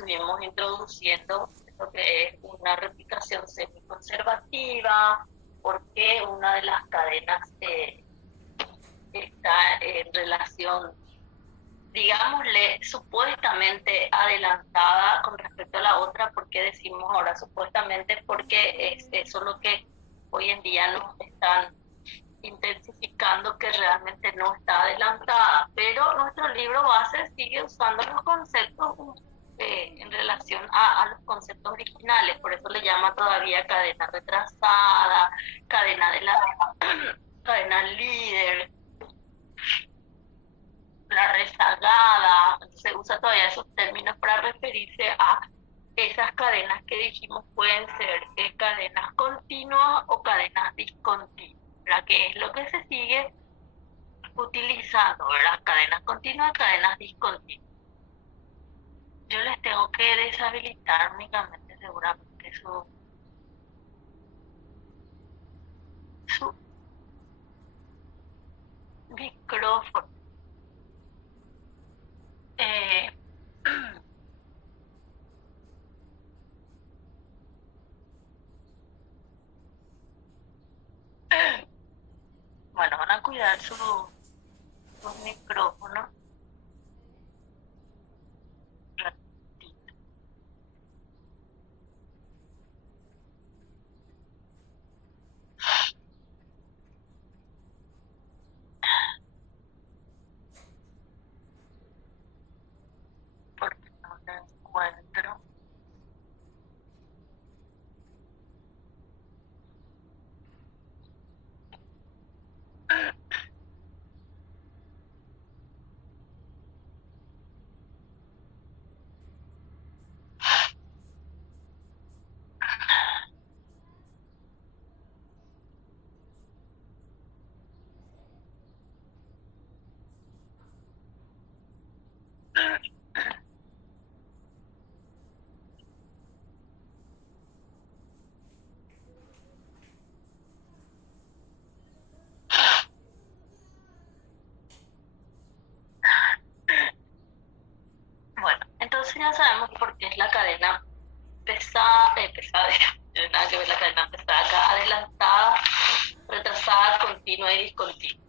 estuvimos introduciendo lo que es una replicación semiconservativa, porque una de las cadenas está en relación, digámosle, supuestamente adelantada con respecto a la otra. ¿Por qué decimos ahora supuestamente? Porque es eso lo que hoy en día nos están intensificando, que realmente no está adelantada, pero nuestro libro base sigue usando los conceptos en relación a los conceptos originales. Por eso le llama todavía cadena retrasada, cadena de la cadena líder, la rezagada. Se usa todavía esos términos para referirse a esas cadenas que dijimos pueden ser cadenas continuas o cadenas discontinuas, ¿verdad? Que es lo que se sigue utilizando, ¿verdad? Cadenas continuas, cadenas discontinuas. Yo les tengo que deshabilitar únicamente seguramente su micrófono. Bueno, van a cuidar sus micrófonos. Porque no lo encuentro. Bueno, entonces ya sabemos por qué es la cadena pesada, no nada que ver la cadena pesada acá, adelantada, retrasada, continua y discontinua.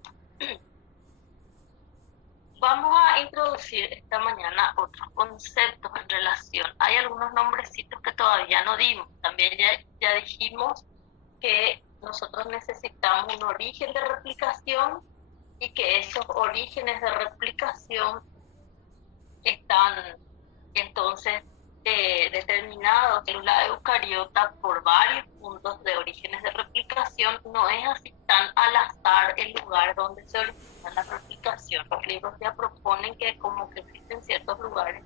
Vamos a introducir esta mañana otros conceptos en relación. Hay algunos nombrecitos que todavía no dimos. También ya dijimos que nosotros necesitamos un origen de replicación y que esos orígenes de replicación están entonces determinados en la eucariota por varios puntos de orígenes de replicación. No es así tan al azar el lugar donde se origina la replicación. Los libros ya proponen que como que existen ciertos lugares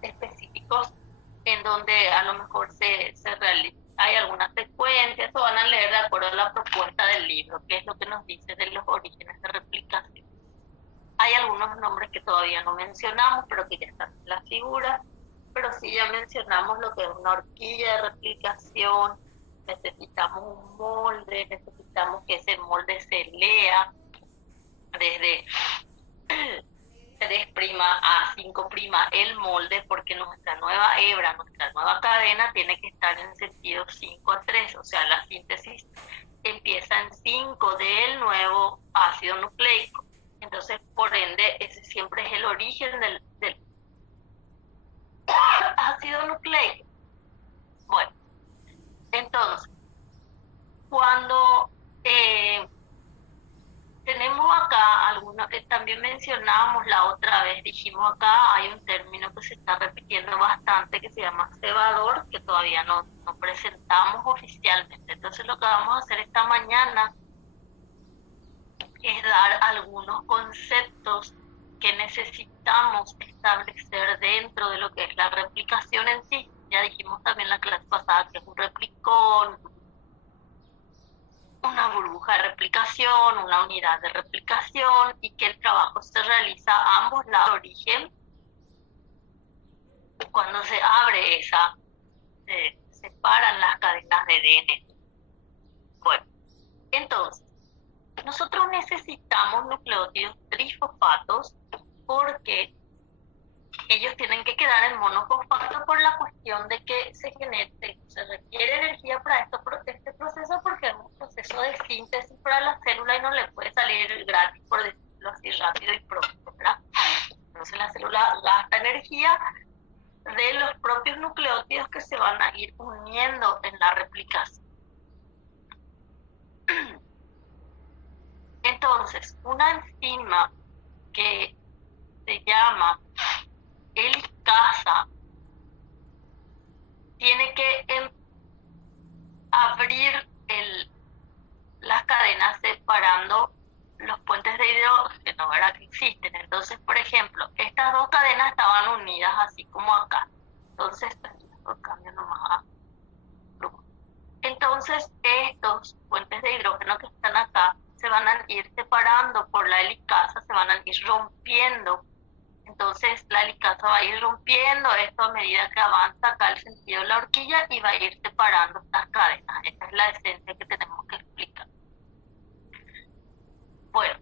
específicos en donde a lo mejor se realiza, hay algunas secuencias, o van a leer de acuerdo a la propuesta del libro, que es lo que nos dice de los orígenes de replicación. Hay algunos nombres que todavía no mencionamos, pero que ya están en la figura, pero sí ya mencionamos lo que es una horquilla de replicación. Necesitamos un molde, necesitamos que ese molde se lea desde 3' a 5' el molde, porque nuestra nueva hebra, nuestra nueva cadena tiene que estar en sentido 5 a 3, o sea, la síntesis empieza en 5 del nuevo ácido nucleico. Entonces, por ende, ese siempre es el origen del ácido nucleico. Bueno, entonces, cuando tenemos acá algunos que también mencionábamos la otra vez, dijimos acá hay un término que se está repitiendo bastante que se llama cebador, que todavía no presentamos oficialmente. Entonces lo que vamos a hacer esta mañana es dar algunos conceptos que necesitamos establecer dentro de lo que es la replicación en sí. Ya dijimos también la clase pasada que es un replicón, una burbuja de replicación, una unidad de replicación, y que el trabajo se realiza a ambos lados del origen. Cuando se abre esa, se separan las cadenas de ADN. Bueno, entonces, nosotros necesitamos nucleótidos trifosfatos porque ellos tienen que quedar en monofosfato por la cuestión de que se requiere energía para este proceso, porque es un proceso de síntesis para la célula y no le puede salir gratis, por decirlo así, rápido y pronto, ¿verdad? Entonces la célula gasta energía de los propios nucleótidos que se van a ir uniendo en la replicación. Entonces, una enzima que se llama helicasa tiene que abrir las cadenas separando los puentes de hidrógeno, ¿verdad? Que existen. Entonces, por ejemplo, estas dos cadenas estaban unidas así como acá. Entonces, por cambio nomás. Entonces, estos puentes de hidrógeno que están acá se van a ir separando por la helicasa, se van a ir rompiendo. Entonces la helicasa va a ir rompiendo esto a medida que avanza acá el sentido de la horquilla y va a ir separando estas cadenas. Esta es la esencia que tenemos que explicar. Bueno,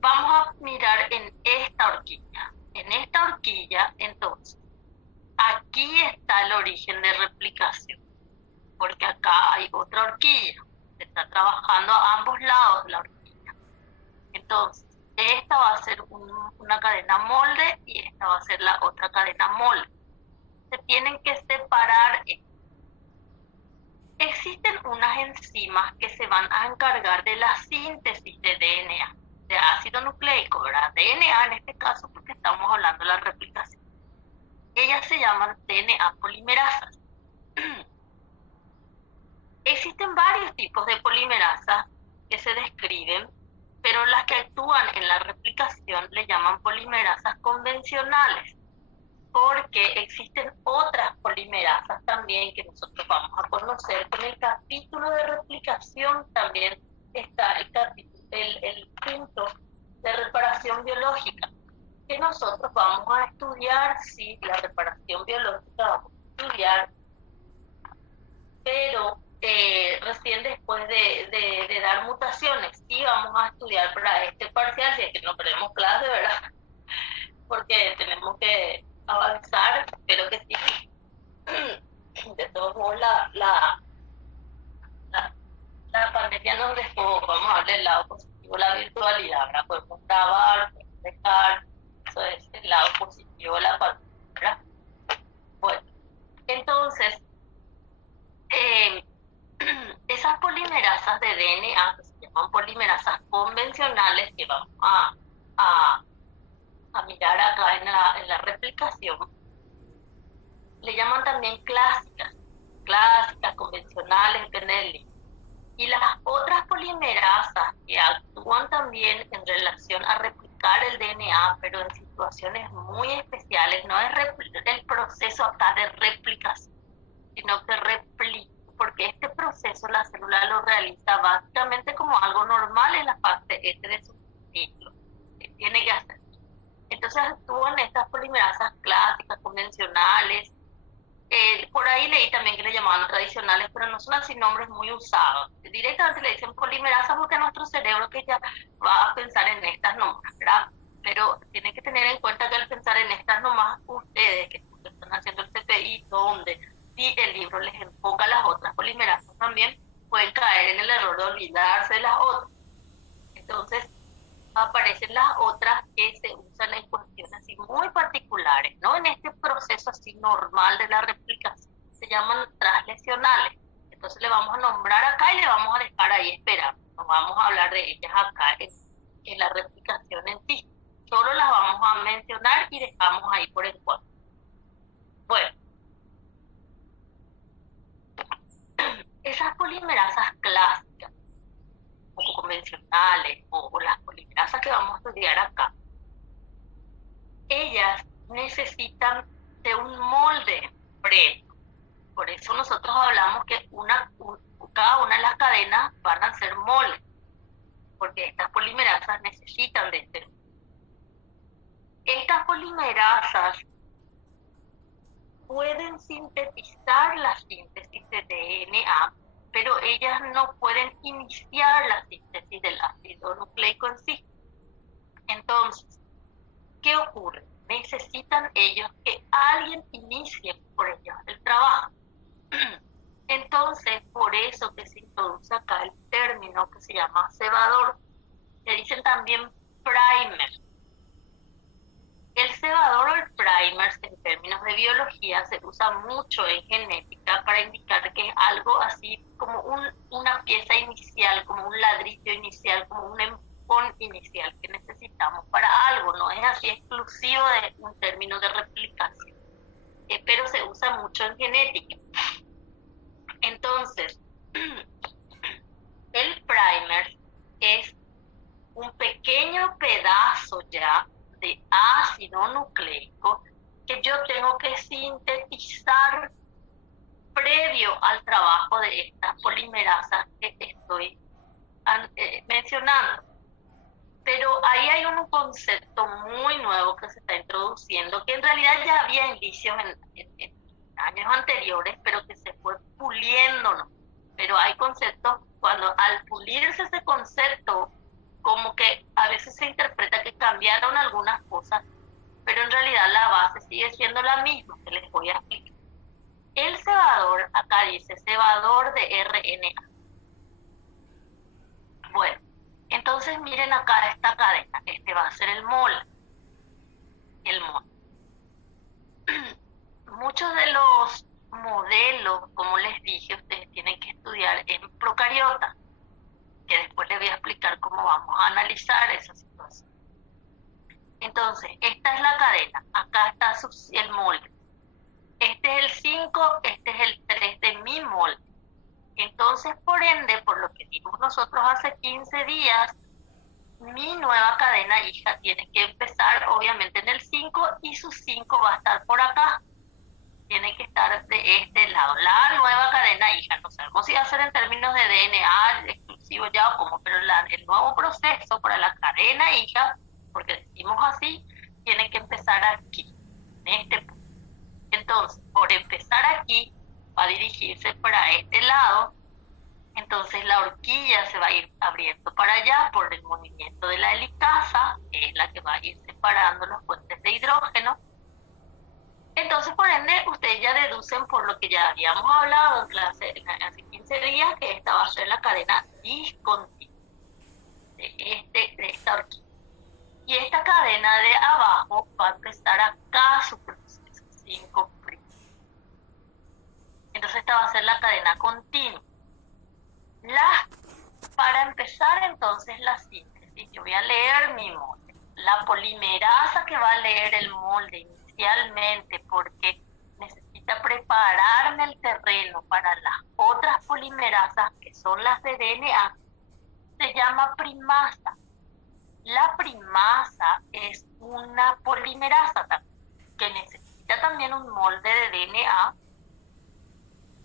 vamos a mirar en esta horquilla. En esta horquilla, entonces, aquí está el origen de replicación, porque acá hay otra horquilla. Se está trabajando a ambos lados de la horquilla. Entonces, esta va a ser una cadena molde y esta va a ser la otra cadena molde. Se tienen que separar. Existen unas enzimas que se van a encargar de la síntesis de DNA, de ácido nucleico, ¿verdad? DNA en este caso, porque estamos hablando de la replicación. Ellas se llaman DNA polimerasas. Existen varios tipos de polimerasas que se describen, pero las que actúan en la replicación le llaman polimerasas convencionales, porque existen otras polimerasas también que nosotros vamos a conocer. En el capítulo de replicación también está el punto de reparación biológica, que nosotros vamos a estudiar, sí, la reparación biológica vamos a estudiar, pero recién después de dar mutaciones, sí vamos a estudiar para este parcial, si es que no perdemos clase, ¿verdad? Porque tenemos que avanzar, espero que sí. De todos modos, la pandemia nos dejó, vamos a hablar del lado positivo, la virtualidad, ¿verdad? Podemos grabar, podemos dejar, eso es el lado positivo de la pandemia, ¿verdad? Bueno, entonces, esas polimerasas de DNA, que se llaman polimerasas convencionales, que vamos a mirar acá en la replicación, le llaman también clásicas, convencionales, depende del libro. Y las otras polimerasas que actúan también en relación a replicar el DNA, pero en situaciones muy especiales, no es el proceso acá de replicación, sino que replica, porque este proceso la célula lo realiza básicamente como algo normal en la fase S de su ciclo, que tiene que hacer. Entonces actúan estas polimerasas clásicas, convencionales. Por ahí leí también que le llamaban tradicionales, pero no son así nombres muy usados. Directamente le dicen polimerasa porque nuestro cerebro que ya va a pensar en estas nomás, ¿verdad? Pero tienen que tener en cuenta que al pensar en estas nomás, ustedes que están haciendo el CPI, donde si el libro les enfoca las otras polimerasas también, pueden caer en el error de olvidarse de las otras. Entonces, aparecen las otras que se usan en cuestiones así muy particulares, no en este proceso así normal de la replicación, se llaman translesionales. Entonces le vamos a nombrar acá y le vamos a dejar ahí esperando, no vamos a hablar de ellas acá en la replicación en sí, solo las vamos a mencionar y dejamos ahí por el cuadro. Bueno, esas polimerasas clásicas o convencionales o las polimerasas que vamos a estudiar acá, ellas necesitan de un molde previo. Por eso nosotros hablamos que cada una de las cadenas van a ser moldes, porque estas polimerasas necesitan de este. Estas polimerasas pueden sintetizar la síntesis de DNA, pero ellas no pueden iniciar la síntesis del ácido nucleico en sí. Entonces, ¿qué ocurre? Necesitan ellos que alguien inicie, por llama cebador. Le dicen también primer. El cebador o el primer, en términos de biología, se usa mucho en genética para indicar que es algo así como una pieza inicial, como un ladrillo inicial, como un empón inicial que necesitamos para algo. No es así exclusivo de un término de replicación, pero se usa mucho en genética. Entonces, el primer es un pequeño pedazo ya de ácido nucleico que yo tengo que sintetizar previo al trabajo de estas polimerasas que estoy mencionando. Pero ahí hay un concepto muy nuevo que se está introduciendo, que en realidad ya había indicios en años anteriores, pero que se fue puliendo, ¿no? Pero hay conceptos, cuando al pulirse ese concepto, como que a veces se interpreta que cambiaron algunas cosas, pero en realidad la base sigue siendo la misma, que les voy a explicar. El cebador, acá dice cebador de RNA. Bueno, entonces miren acá esta cadena, este va a ser el molde. El molde. Muchos de los modelos, como les dije, ustedes tienen que estudiar en procariotas, que después les voy a explicar cómo vamos a analizar esa situación. Entonces, esta es la cadena, acá está el molde. Este es el 5, este es el 3 de mi molde. Entonces, por ende, por lo que vimos nosotros hace 15 días, mi nueva cadena hija tiene que empezar obviamente en el 5 y su 5 va a estar por acá. Tiene que estar de este lado. La nueva cadena hija, no sabemos si va a ser en términos de DNA exclusivo ya o cómo, pero el nuevo proceso para la cadena hija, porque decimos así, tiene que empezar aquí, en este punto. Entonces, por empezar aquí, va a dirigirse para este lado. Entonces la horquilla se va a ir abriendo para allá por el movimiento de la helicasa, que es la que va a ir separando los puentes de hidrógeno. Entonces, por ende, ustedes ya deducen por lo que ya habíamos hablado en clase hace 15 días, que esta va a ser la cadena discontinua de esta horquilla. Y esta cadena de abajo va a empezar acá su proceso, 5'. Entonces esta va a ser la cadena continua. Para empezar entonces la síntesis, yo voy a leer mi molde. La polimerasa que va a leer el molde inicialmente, porque necesita prepararme el terreno para las otras polimerasas, que son las de DNA, se llama primasa. La primasa es una polimerasa que necesita también un molde de DNA,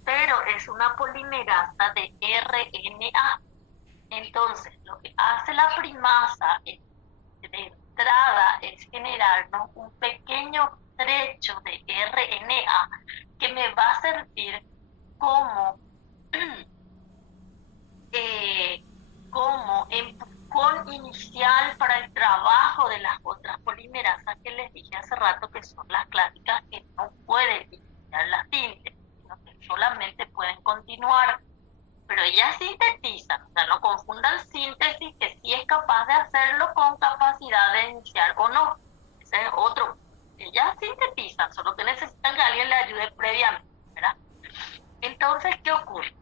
pero es una polimerasa de RNA. Entonces, lo que hace la primasa de entrada es generarnos un pequeño trecho de RNA que me va a servir como empujón inicial para el trabajo de las otras polimerasas que les dije hace rato, que son las clásicas, que no pueden iniciar la síntesis, sino que solamente pueden continuar. Pero ellas sintetizan, o sea, no confundan síntesis, que sí es capaz de hacerlo, con capacidad de iniciar o no. Ese es otro. Ellas sintetizan, solo que necesitan que alguien le ayude previamente, ¿verdad? Entonces, ¿qué ocurre?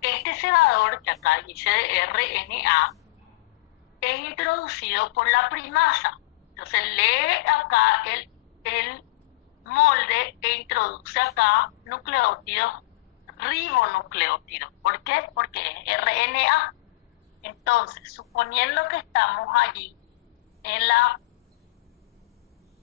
Este cebador, que acá dice de RNA, es introducido por la primasa. Entonces lee acá el molde e introduce acá nucleótidos, ribonucleótidos. ¿Por qué? Porque es RNA. Entonces, suponiendo que estamos allí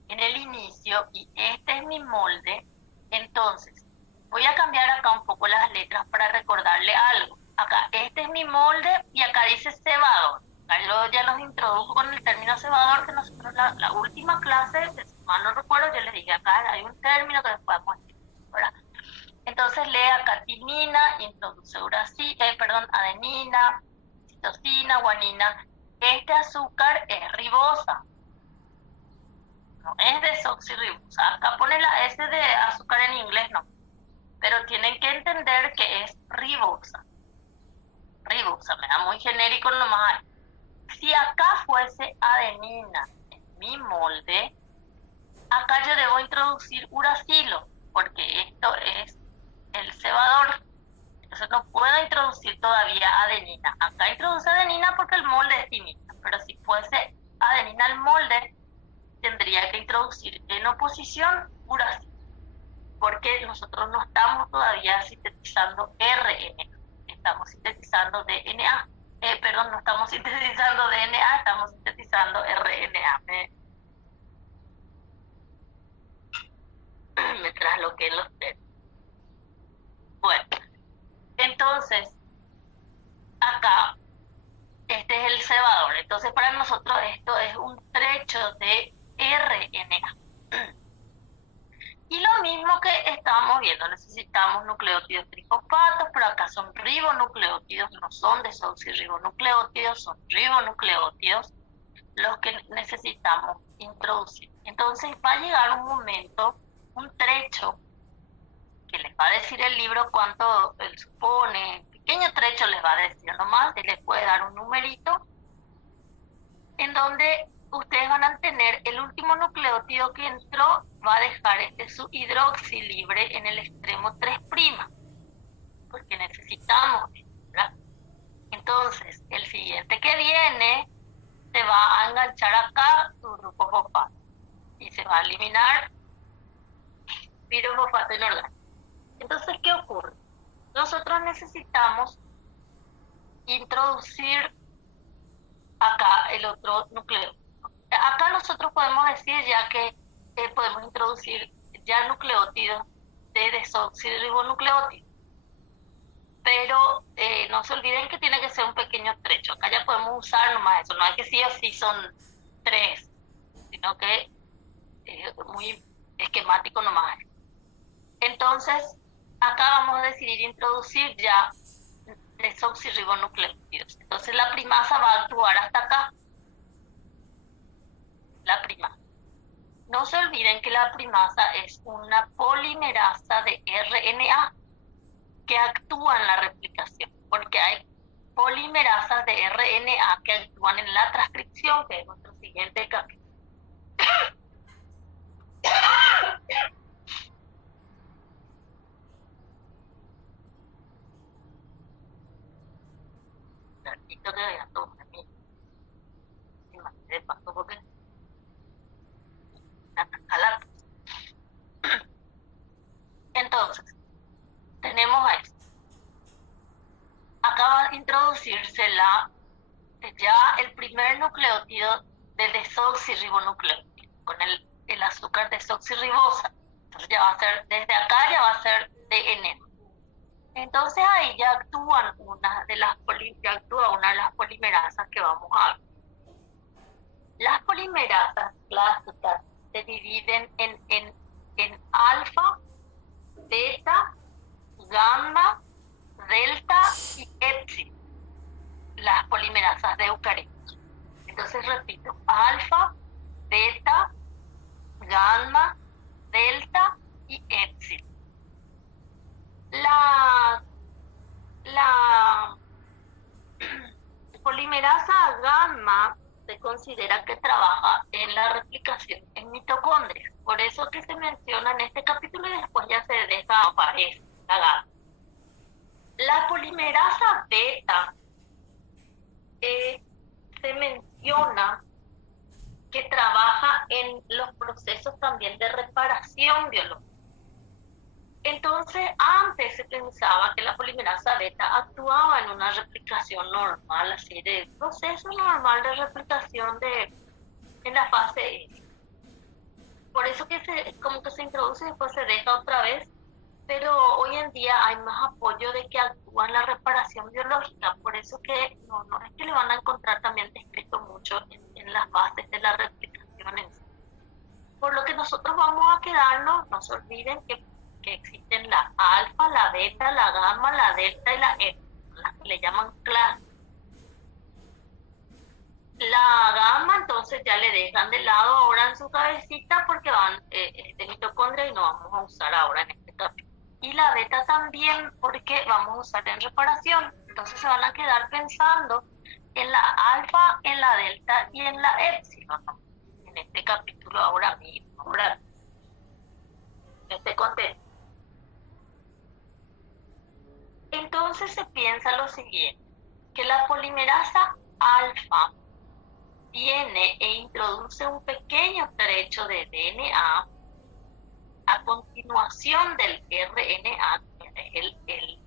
en el inicio y este es mi molde, entonces voy a cambiar acá un poco las letras para recordarle algo. Acá, este es mi molde y acá dice cebador. Acá yo ya los introduzco con el término cebador, que nosotros la última clase, si mal no recuerdo, yo les dije acá hay un término que después podemos explicar, ¿verdad? Entonces lee acá timina, introduce adenina, citosina, guanina. Este azúcar es ribosa, no es desoxirribosa. Acá pone la S de azúcar en inglés, no. Pero tienen que entender que es ribosa. Ribosa, me da muy genérico adenina en mi molde, acá yo debo introducir uracilo, porque esto es el cebador. Entonces no puedo introducir todavía adenina. Acá introduce adenina porque el molde es timina, pero si fuese adenina al molde, tendría que introducir en oposición uracilo, porque nosotros no estamos todavía sintetizando RNA, estamos sintetizando DNA. No estamos sintetizando DNA, estamos sintetizando RNA. Me trasloqué en los términos. Bueno, entonces, acá, este es el cebador. Entonces, para nosotros esto es un trecho de RNA. Y lo mismo que estábamos viendo, necesitamos nucleótidos trifosfatos, pero acá son ribonucleótidos, no son desoxirribonucleótidos, son ribonucleótidos los que necesitamos introducir. Entonces va a llegar un momento, un trecho, que les va a decir el libro cuánto él supone, pequeño trecho les va a decir nomás, y les puede dar un numerito, en donde ustedes van a tener el último nucleótido que entró, va a dejar su hidroxi libre en el extremo 3', porque necesitamos, ¿verdad? Entonces, el siguiente que viene se va a enganchar acá su grupo fosfato y se va a eliminar pirofosfato inorgánico. Entonces, ¿qué ocurre? Nosotros necesitamos introducir acá el otro nucleótido. Acá nosotros podemos decir ya que podemos introducir ya nucleótidos de desoxirribonucleótidos, pero no se olviden que tiene que ser un pequeño trecho. Acá ya podemos usar nomás eso, no es que sí o sí son 3, sino que es muy esquemático nomás. Entonces, acá vamos a decidir introducir ya desoxirribonucleótidos. Entonces la primasa va a actuar hasta acá. La primasa. No se olviden que la primasa es una polimerasa de RNA que actúa en la replicación, porque hay polimerasas de RNA que actúan en la transcripción, que es nuestro siguiente capítulo. Que voy a tomar mí. De paso, porque entonces, tenemos a esto. Acá va a introducirse ya el primer nucleótido de desoxirribonucleótido, con el azúcar desoxirribosa. Entonces ya va a ser, desde acá ya va a ser DNA. Entonces ahí ya actúa una de las polimerasas que vamos a ver. Las polimerasas clásicas se dividen en alfa, beta, gamma, delta y epsilon, las polimerasas de eucariotos. Entonces repito, alfa, beta, gamma, delta y epsilon. La polimerasa gamma se considera que trabaja en la replicación en mitocondrias. Por eso que se menciona en este capítulo y después ya se desaparece la gamma. La polimerasa beta se menciona que trabaja en los procesos también de reparación biológica. Entonces, antes se pensaba que la polimerasa beta actuaba en una replicación normal, así de proceso normal de replicación en la fase S. Por eso que como que se introduce y después se deja otra vez, pero hoy en día hay más apoyo de que actúa en la reparación biológica, por eso que no es que le van a encontrar también descrito mucho en las fases de la replicación en sí. Por lo que nosotros vamos a quedarnos, no se olviden que existen la alfa, la beta, la gamma, la delta y la epsilon, las que le llaman clases. La gamma entonces ya le dejan de lado ahora en su cabecita porque van de mitocondria y no vamos a usar ahora en este capítulo. Y la beta también porque vamos a usar en reparación. Entonces se van a quedar pensando en la alfa, en la delta y en la épsilon, ¿no? En este capítulo ahora mismo, ahora, en este contexto. Entonces se piensa lo siguiente, que la polimerasa alfa viene e introduce un pequeño trecho de DNA a continuación del RNA, que es el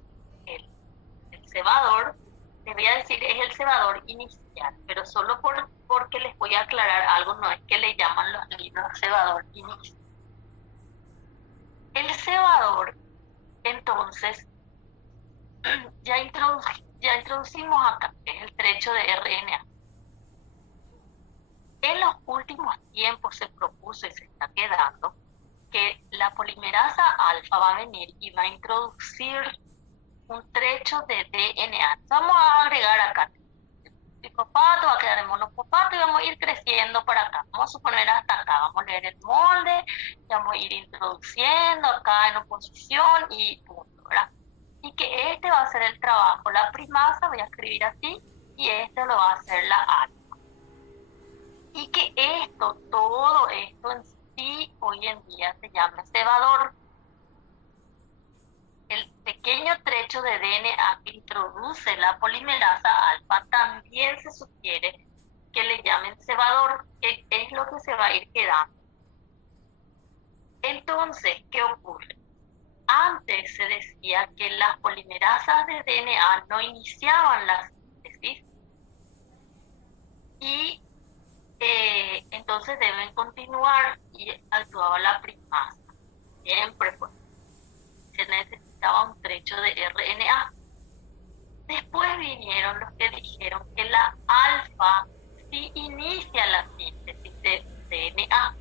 cebador, les voy a decir, es el cebador inicial, pero solo porque les voy a aclarar algo, no es que le llaman los libros cebador inicial. El cebador, entonces, ya introducimos acá, que es el trecho de RNA. En los últimos tiempos se propuso y se está quedando que la polimerasa alfa va a venir y va a introducir un trecho de DNA. Vamos a agregar acá el fosfato, va a quedar en monofosfato y vamos a ir creciendo para acá. Vamos a suponer hasta acá, vamos a leer el molde, y vamos a ir introduciendo acá en oposición y punto, ¿verdad? Y que este va a ser el trabajo, la primasa, voy a escribir así, y este lo va a hacer la alfa. Y que todo esto en sí, hoy en día se llama cebador. El pequeño trecho de DNA que introduce la polimerasa alfa también se sugiere que le llamen cebador, que es lo que se va a ir quedando. Entonces, ¿qué ocurre? Antes se decía que las polimerasas de DNA no iniciaban la síntesis y entonces deben continuar y actuaba la primasa. Siempre pues, se necesitaba un trecho de RNA. Después vinieron los que dijeron que la alfa sí inicia la síntesis de DNA.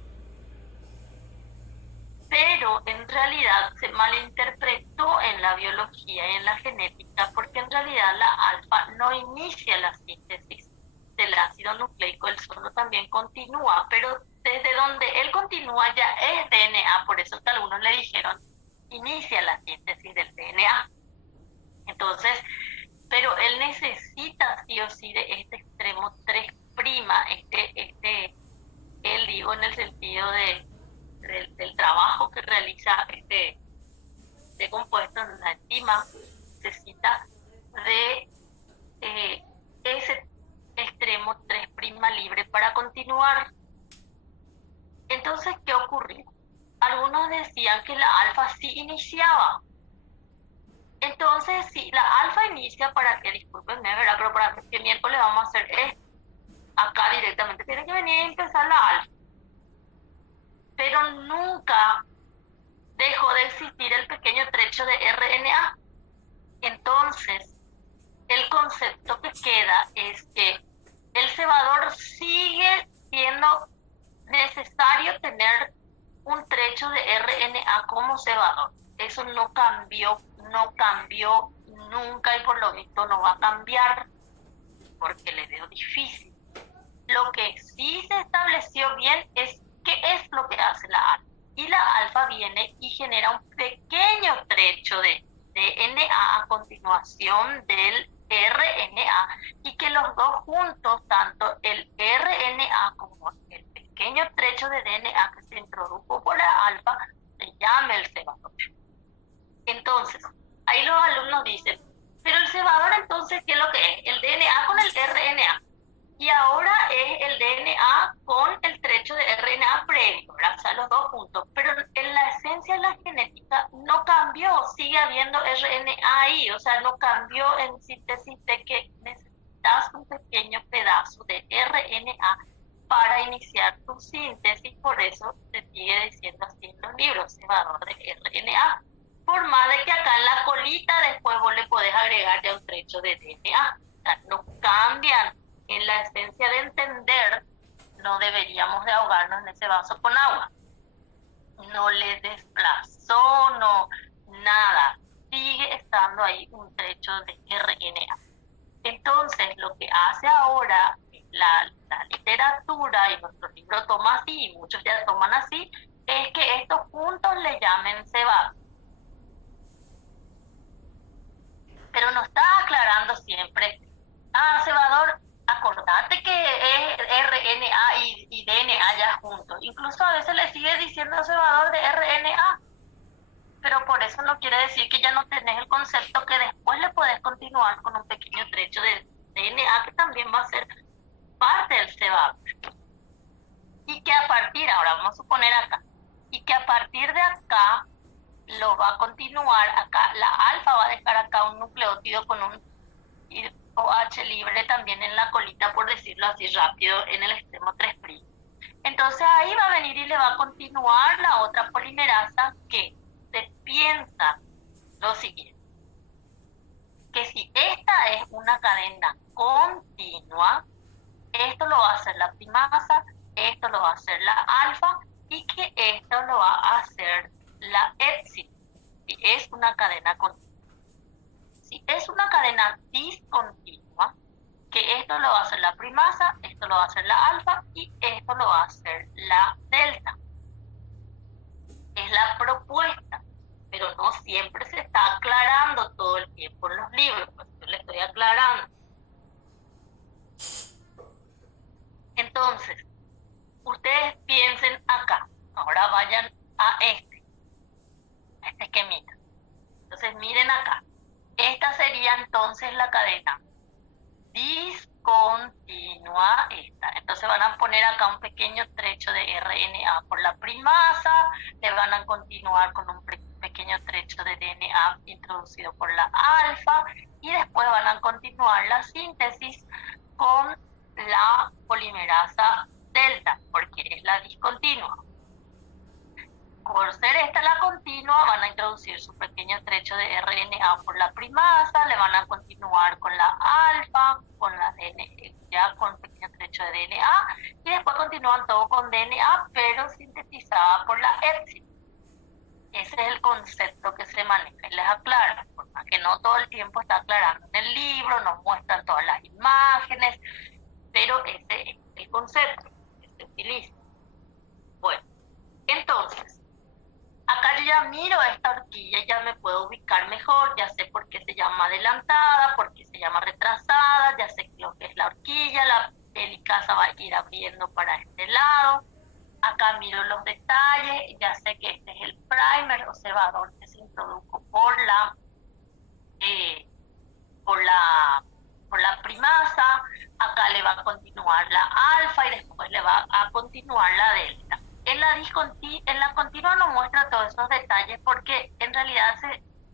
Pero en realidad se malinterpretó en la biología y en la genética, porque en realidad la alfa no inicia la síntesis del ácido nucleico, él solo también continúa, pero desde donde él continúa ya es DNA, por eso que algunos le dijeron inicia la síntesis del DNA. Entonces, pero él necesita sí o sí de este extremo 3', él digo en el sentido del trabajo que realiza este compuesto en la enzima, necesita de ese extremo 3' libre para continuar. Entonces, ¿qué ocurrió? Algunos decían que la alfa sí iniciaba. Entonces, si la alfa inicia, ¿para qué? Discúlpenme, ¿verdad? Pero para qué miércoles vamos a hacer esto. Acá directamente tiene que venir a empezar la alfa. Pero nunca dejó de existir el pequeño trecho de RNA. Entonces, el concepto que queda es que el cebador sigue siendo necesario tener un trecho de RNA como cebador. Eso no cambió nunca y por lo visto no va a cambiar porque le veo difícil. Lo que sí se estableció bien es qué es lo que hace la alfa. Y la alfa viene y genera un pequeño trecho de DNA a continuación del RNA y que los dos juntos, tanto el RNA como el pequeño trecho de DNA que se introdujo por la alfa, se llama el cebador. Entonces, ahí los alumnos dicen, pero el cebador entonces, ¿qué es lo que es? El DNA con el RNA. Y ahora es el DNA con el trecho de RNA previo, ¿verdad? O sea, los dos juntos. Pero en la esencia de la genética no cambió, sigue habiendo RNA ahí, o sea, no cambió en síntesis de que necesitas un pequeño pedazo de RNA para iniciar tu síntesis, por eso se sigue diciendo así en los libros, cebador de RNA. Por más de que acá en la colita después vos le podés agregar ya un trecho de DNA. O sea, no cambian. En la esencia de entender, no deberíamos de ahogarnos en ese vaso con agua. No le desplazó, no, nada. Sigue estando ahí un trecho de RNA. Entonces, lo que hace ahora la literatura, y nuestro libro toma así, y muchos ya toman así, es que estos puntos le llamen cebado. Pero nos está aclarando siempre, cebador RNA y DNA ya juntos. Incluso a veces le sigue diciendo cebador de RNA, pero por eso no quiere decir que ya no tenés el concepto que después le podés continuar con un pequeño trecho de DNA que también va a ser parte del cebador. Y que a partir, ahora vamos a suponer acá, y que a partir de acá lo va a continuar acá, la alfa va a dejar acá un nucleótido con un OH libre también en la colita, por decirlo así rápido, en el extremo 3'. Entonces ahí va a venir y le va a continuar la otra polimerasa que se piensa lo siguiente, que si esta es una cadena continua, esto lo va a hacer la primasa, esto lo va a hacer la alfa y que esto lo va a hacer la épsilon, si es una cadena continua. Si es una cadena discontinua, que esto lo va a hacer la primasa, esto lo va a hacer la alfa y esto lo va a hacer la delta. Es la propuesta, pero no siempre se está aclarando todo el tiempo en los libros, pues yo le estoy aclarando. Entonces, ustedes piensen acá, ahora vayan a este esquemita. Entonces miren acá, esta sería entonces la cadena discontinua esta. Entonces van a poner acá un pequeño trecho de RNA por la primasa, le van a continuar con un pequeño trecho de DNA introducido por la alfa y después van a continuar la síntesis con la polimerasa delta, porque es la discontinua. Por ser esta la continua, van a introducir su pequeño trecho de RNA por la primasa, le van a continuar con la alfa, con la DNA, ya con un pequeño trecho de DNA, y después continúan todo con DNA, pero sintetizada por la épsilon. Ese es el concepto que se maneja. Y les aclaro, porque no todo el tiempo está aclarando en el libro, nos muestran todas las imágenes, pero ese es el concepto que se utiliza. Bueno, entonces, acá yo ya miro esta horquilla, ya me puedo ubicar mejor, ya sé por qué se llama adelantada, por qué se llama retrasada, ya sé lo que es la horquilla, la helicasa va a ir abriendo para este lado. Acá miro los detalles, ya sé que este es el primer o cebador que se introdujo por la primasa. Acá le va a continuar la alfa y después le va a continuar la delta. En la continua no muestra todos esos detalles porque en realidad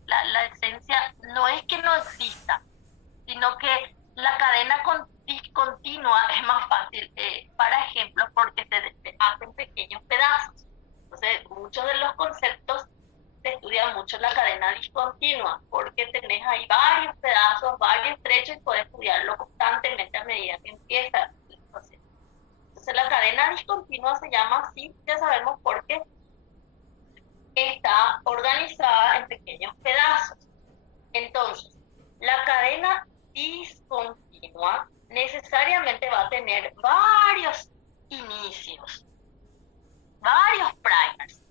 la esencia no es que no exista, sino que la cadena discontinua es más fácil para ejemplos porque te hacen pequeños pedazos. Entonces, muchos de los conceptos se estudian mucho en la cadena discontinua porque tenés ahí varios pedazos, varios trechos y puedes estudiarlo constantemente a medida que empieza el proceso. Entonces, la cadena discontinua se llama así, ya sabemos por qué está organizada en pequeños pedazos. Entonces, la cadena discontinua necesariamente va a tener varios inicios, varios primers,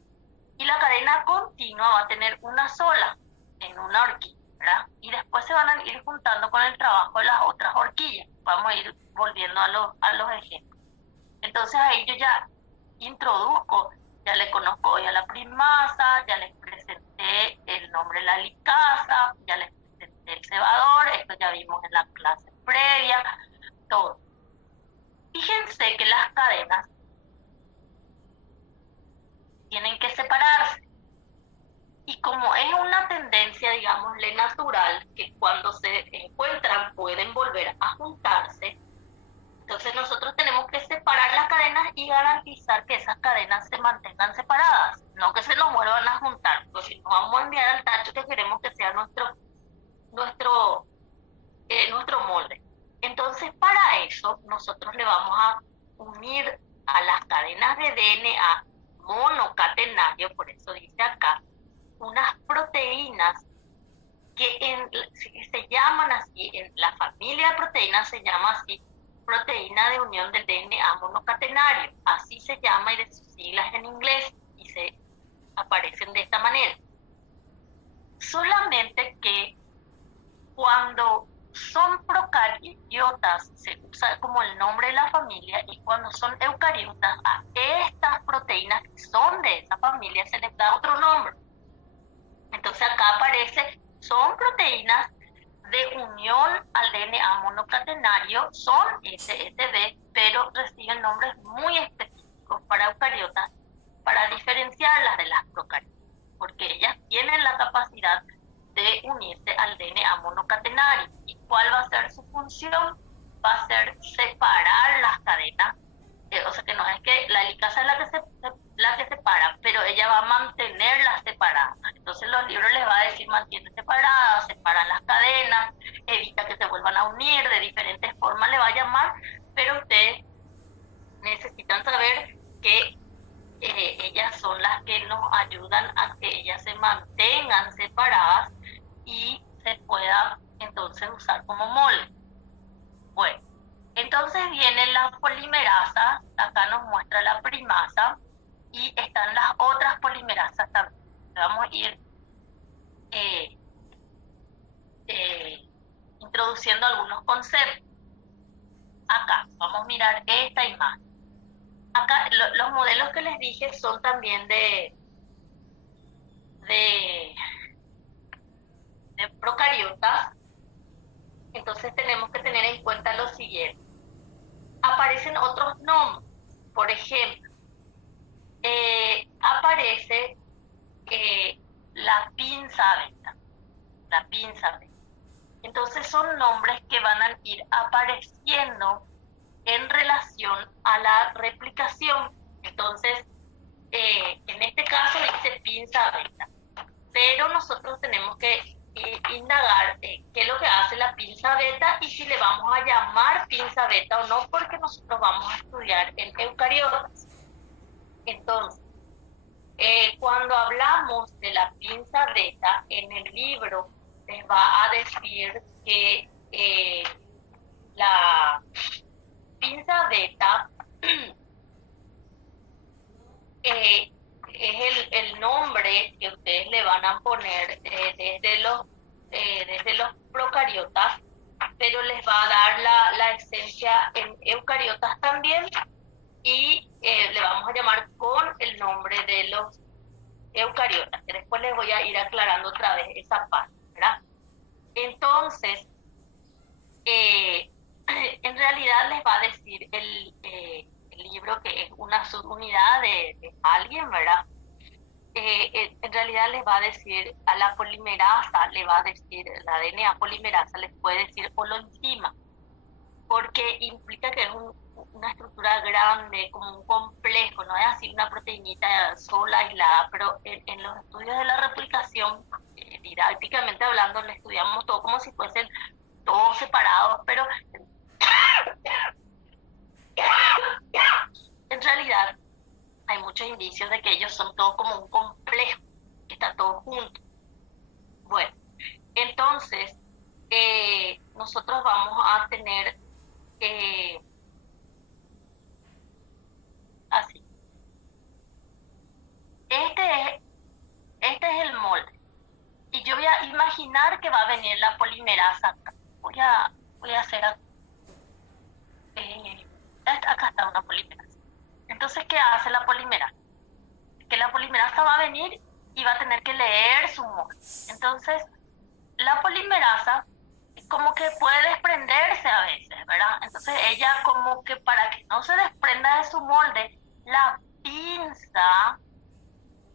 y la cadena continua va a tener una sola en una horquilla, ¿verdad? Y después se van a ir juntando con el trabajo de las otras horquillas. Vamos a ir volviendo a los ejemplos. Entonces ahí yo ya introduzco, ya le conozco hoy a la primasa, ya les presenté el nombre de la helicasa, ya les presenté el cebador, esto ya vimos en la clase previa, todo. Fíjense que las cadenas tienen que separarse. Y como es una tendencia, digámosle, natural, que cuando se encuentran pueden volver a juntarse, entonces nosotros tenemos que separar las cadenas y garantizar que esas cadenas se mantengan separadas, no que se nos vuelvan a juntar, porque si nos vamos a enviar al tacho que queremos que sea nuestro molde. Entonces para eso nosotros le vamos a unir a las cadenas de DNA monocatenario, por eso dice acá, unas proteínas que se llaman así, en la familia de proteínas se llama así, proteína de unión del DNA monocatenario, así se llama y de sus siglas en inglés, y se aparecen de esta manera. Solamente que cuando son procariotas, se usa como el nombre de la familia, y cuando son eucariotas, a estas proteínas que son de esa familia se les da otro nombre. Entonces acá aparece, son proteínas de unión al DNA monocatenario, son SSB, pero reciben nombres muy específicos para eucariotas para diferenciarlas de las procariotas, porque ellas tienen la capacidad de unirse al DNA monocatenario. ¿Y cuál va a ser su función? Va a ser separar las cadenas. O sea que no es que la helicasa es la que separa, pero ella va a mantenerlas separadas. Entonces los libros les va a decir mantiene separadas, separan las cadenas, evita que se vuelvan a unir, de diferentes formas le va a llamar, pero ustedes necesitan saber que ellas son las que nos ayudan a que ellas se mantengan separadas y se puedan entonces usar como molde. Bueno, entonces viene la polimerasa, acá nos muestra la primasa, y están las otras polimerasas también. Vamos a ir introduciendo algunos conceptos. Acá, vamos a mirar esta imagen. Acá los modelos que les dije son también de procariotas. Entonces tenemos que tener en cuenta lo siguiente. Aparecen otros nombres. Por ejemplo, aparece la pinza beta. La pinza beta. Entonces son nombres que van a ir apareciendo en relación a la replicación. Entonces, en este caso dice pinza beta, pero nosotros tenemos que indagar qué es lo que hace la pinza beta y si le vamos a llamar pinza beta o no, porque nosotros vamos a estudiar en eucariotas. Entonces, cuando hablamos de la pinza beta, en el libro les va a decir que la pinza beta es el nombre que ustedes le van a poner desde los procariotas, pero les va a dar la esencia en eucariotas también, y le vamos a llamar con el nombre de los eucariotas, que después les voy a ir aclarando otra vez esa parte, ¿verdad? Entonces, en realidad les va a decir el libro que es una subunidad de alguien, ¿verdad? En realidad les va a decir a la polimerasa, le va a decir, la DNA polimerasa les puede decir holoenzima, porque implica que es una estructura grande, como un complejo, no es así una proteinita sola, aislada, pero en los estudios de la replicación, didácticamente hablando, le estudiamos todo como si fuesen todos separados, pero en realidad hay muchos indicios de que ellos son todos como un complejo, que está todo junto. Bueno, entonces nosotros vamos a tener así. Este es el molde. Y yo voy a imaginar que va a venir la polimerasa acá. Voy a hacer acá está una polimerasa. Entonces, ¿qué hace la polimerasa? Que la polimerasa va a venir y va a tener que leer su molde. Entonces, la polimerasa como que puede desprenderse a veces, ¿verdad? Entonces ella como que para que no se desprenda de su molde, la pinza,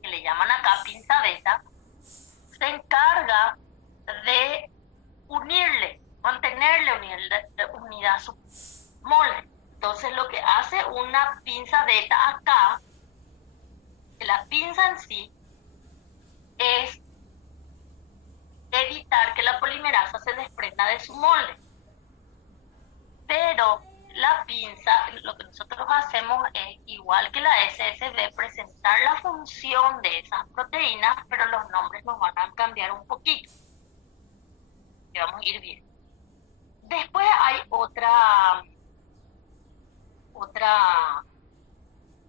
que le llaman acá pinza beta, se encarga de unirle, mantenerle unida a su molde. Entonces lo que hace una pinza beta acá, la pinza en sí, es evitar que la polimerasa se desprenda de su molde. Pero la pinza, lo que nosotros hacemos es, igual que la SSB, presentar la función de esas proteínas, pero los nombres nos van a cambiar un poquito. Y vamos a ir bien. Después hay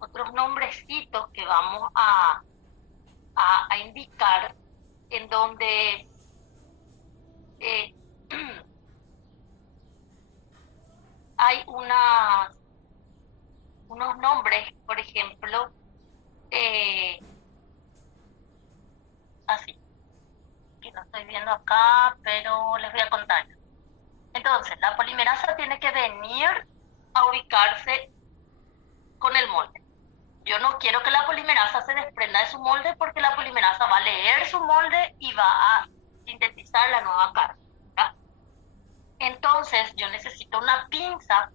otros nombrecitos que vamos a indicar, en donde hay unos nombres, por ejemplo, así, que no estoy viendo acá, pero les voy a contar. Entonces, la polimerasa tiene que venir a ubicarse con el molde. Yo no quiero que la polimerasa se desprenda de su molde porque la polimerasa va a leer su molde y va a sintetizar la nueva carga, ¿verdad? Entonces, yo necesito una pinza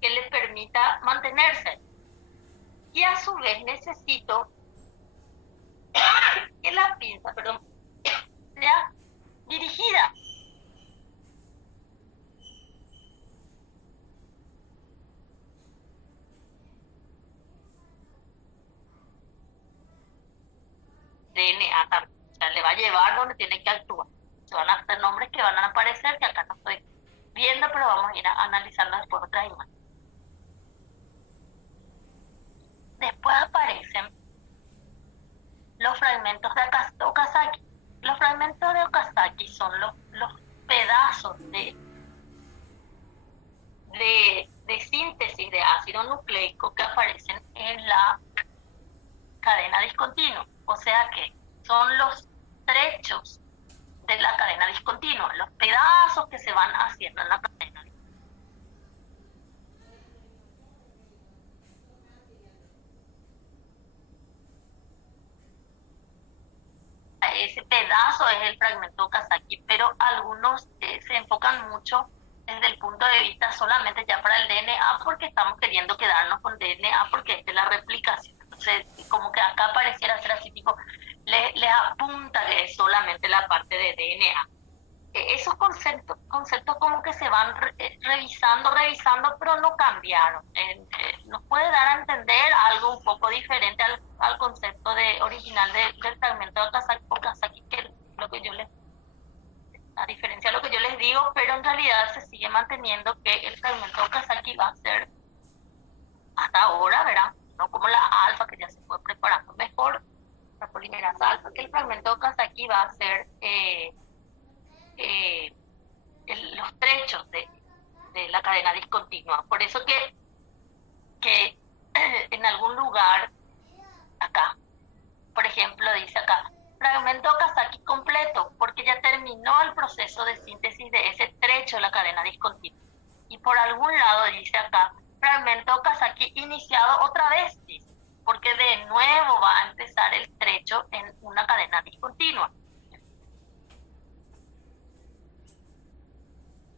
que le permita mantenerse. Y a su vez necesito que la pinza, perdón, sea dirigida. DNA también. O sea, le va a llevar donde tiene que actuar. Se van a hacer nombres que van a aparecer, que acá no estoy viendo, pero vamos a ir analizando después otras imágenes. Después aparecen los fragmentos de Okazaki. Los fragmentos de Okazaki son los pedazos de síntesis de ácido nucleico que aparecen en la cadena discontinua. O sea que son los trechos de la cadena discontinua, los pedazos que se van haciendo en la cadena. Ese pedazo es el fragmento Okazaki, pero algunos se enfocan mucho desde el punto de vista solamente ya para el DNA porque estamos queriendo quedarnos con DNA porque es de la replicación. Entonces, como que acá pareciera ser así, tipo, les apunta que es solamente la parte de DNA. Esos conceptos como que se van revisando, pero no cambiaron. Nos puede dar a entender algo un poco diferente al concepto original del fragmento de Okazaki, que es lo que yo a diferencia de lo que yo les digo, pero en realidad se sigue manteniendo que el fragmento de Okazaki va a ser, hasta ahora, ¿verdad? No como la alfa, que ya se fue preparando mejor, la polimerasa alfa, que el fragmento de Okazaki va a ser los trechos de la cadena discontinua. Por eso que en algún lugar, acá, por ejemplo, dice acá, fragmento Okazaki completo, porque ya terminó el proceso de síntesis de ese trecho de la cadena discontinua. Y por algún lado dice acá, fragmento Okazaki iniciado otra vez, dice, porque de nuevo va a empezar el trecho en una cadena discontinua.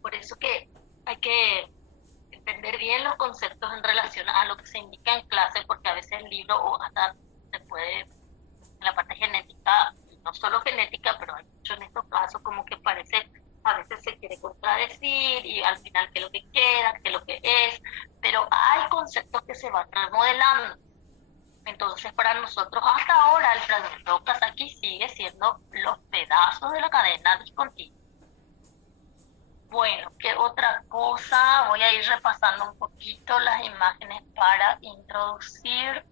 Por eso que hay que entender bien los conceptos en relación a lo que se indica en clase, porque a veces el libro o hasta se puede, en la parte genética, no solo genética, pero hay mucho en estos casos como que parece, a veces se quiere contradecir y al final qué es lo que queda, qué es lo que es, pero hay conceptos que se van remodelando. Entonces, para nosotros hasta ahora el fragmento Okazaki sigue siendo los pedazos de la cadena discontinua. Bueno, ¿qué otra cosa? Voy a ir repasando un poquito las imágenes para introducir.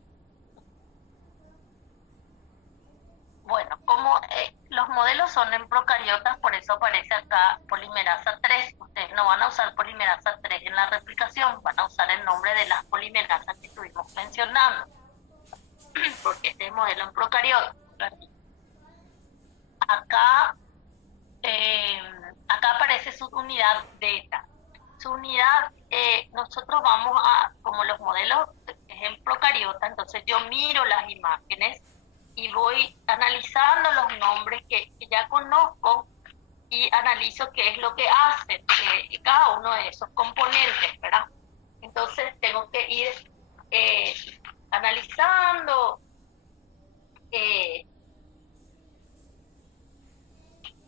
Bueno, como los modelos son en procariotas, por eso aparece acá polimerasa 3. Ustedes no van a usar polimerasa 3 en la replicación, van a usar el nombre de las polimerasas que estuvimos mencionando, porque este es modelo en procariota. Acá acá aparece su unidad beta. Su unidad, nosotros vamos a, como los modelos es en procariota, entonces yo miro las imágenes y voy analizando los nombres que ya conozco y analizo qué es lo que hacen cada uno de esos componentes, ¿verdad? Entonces tengo que ir analizando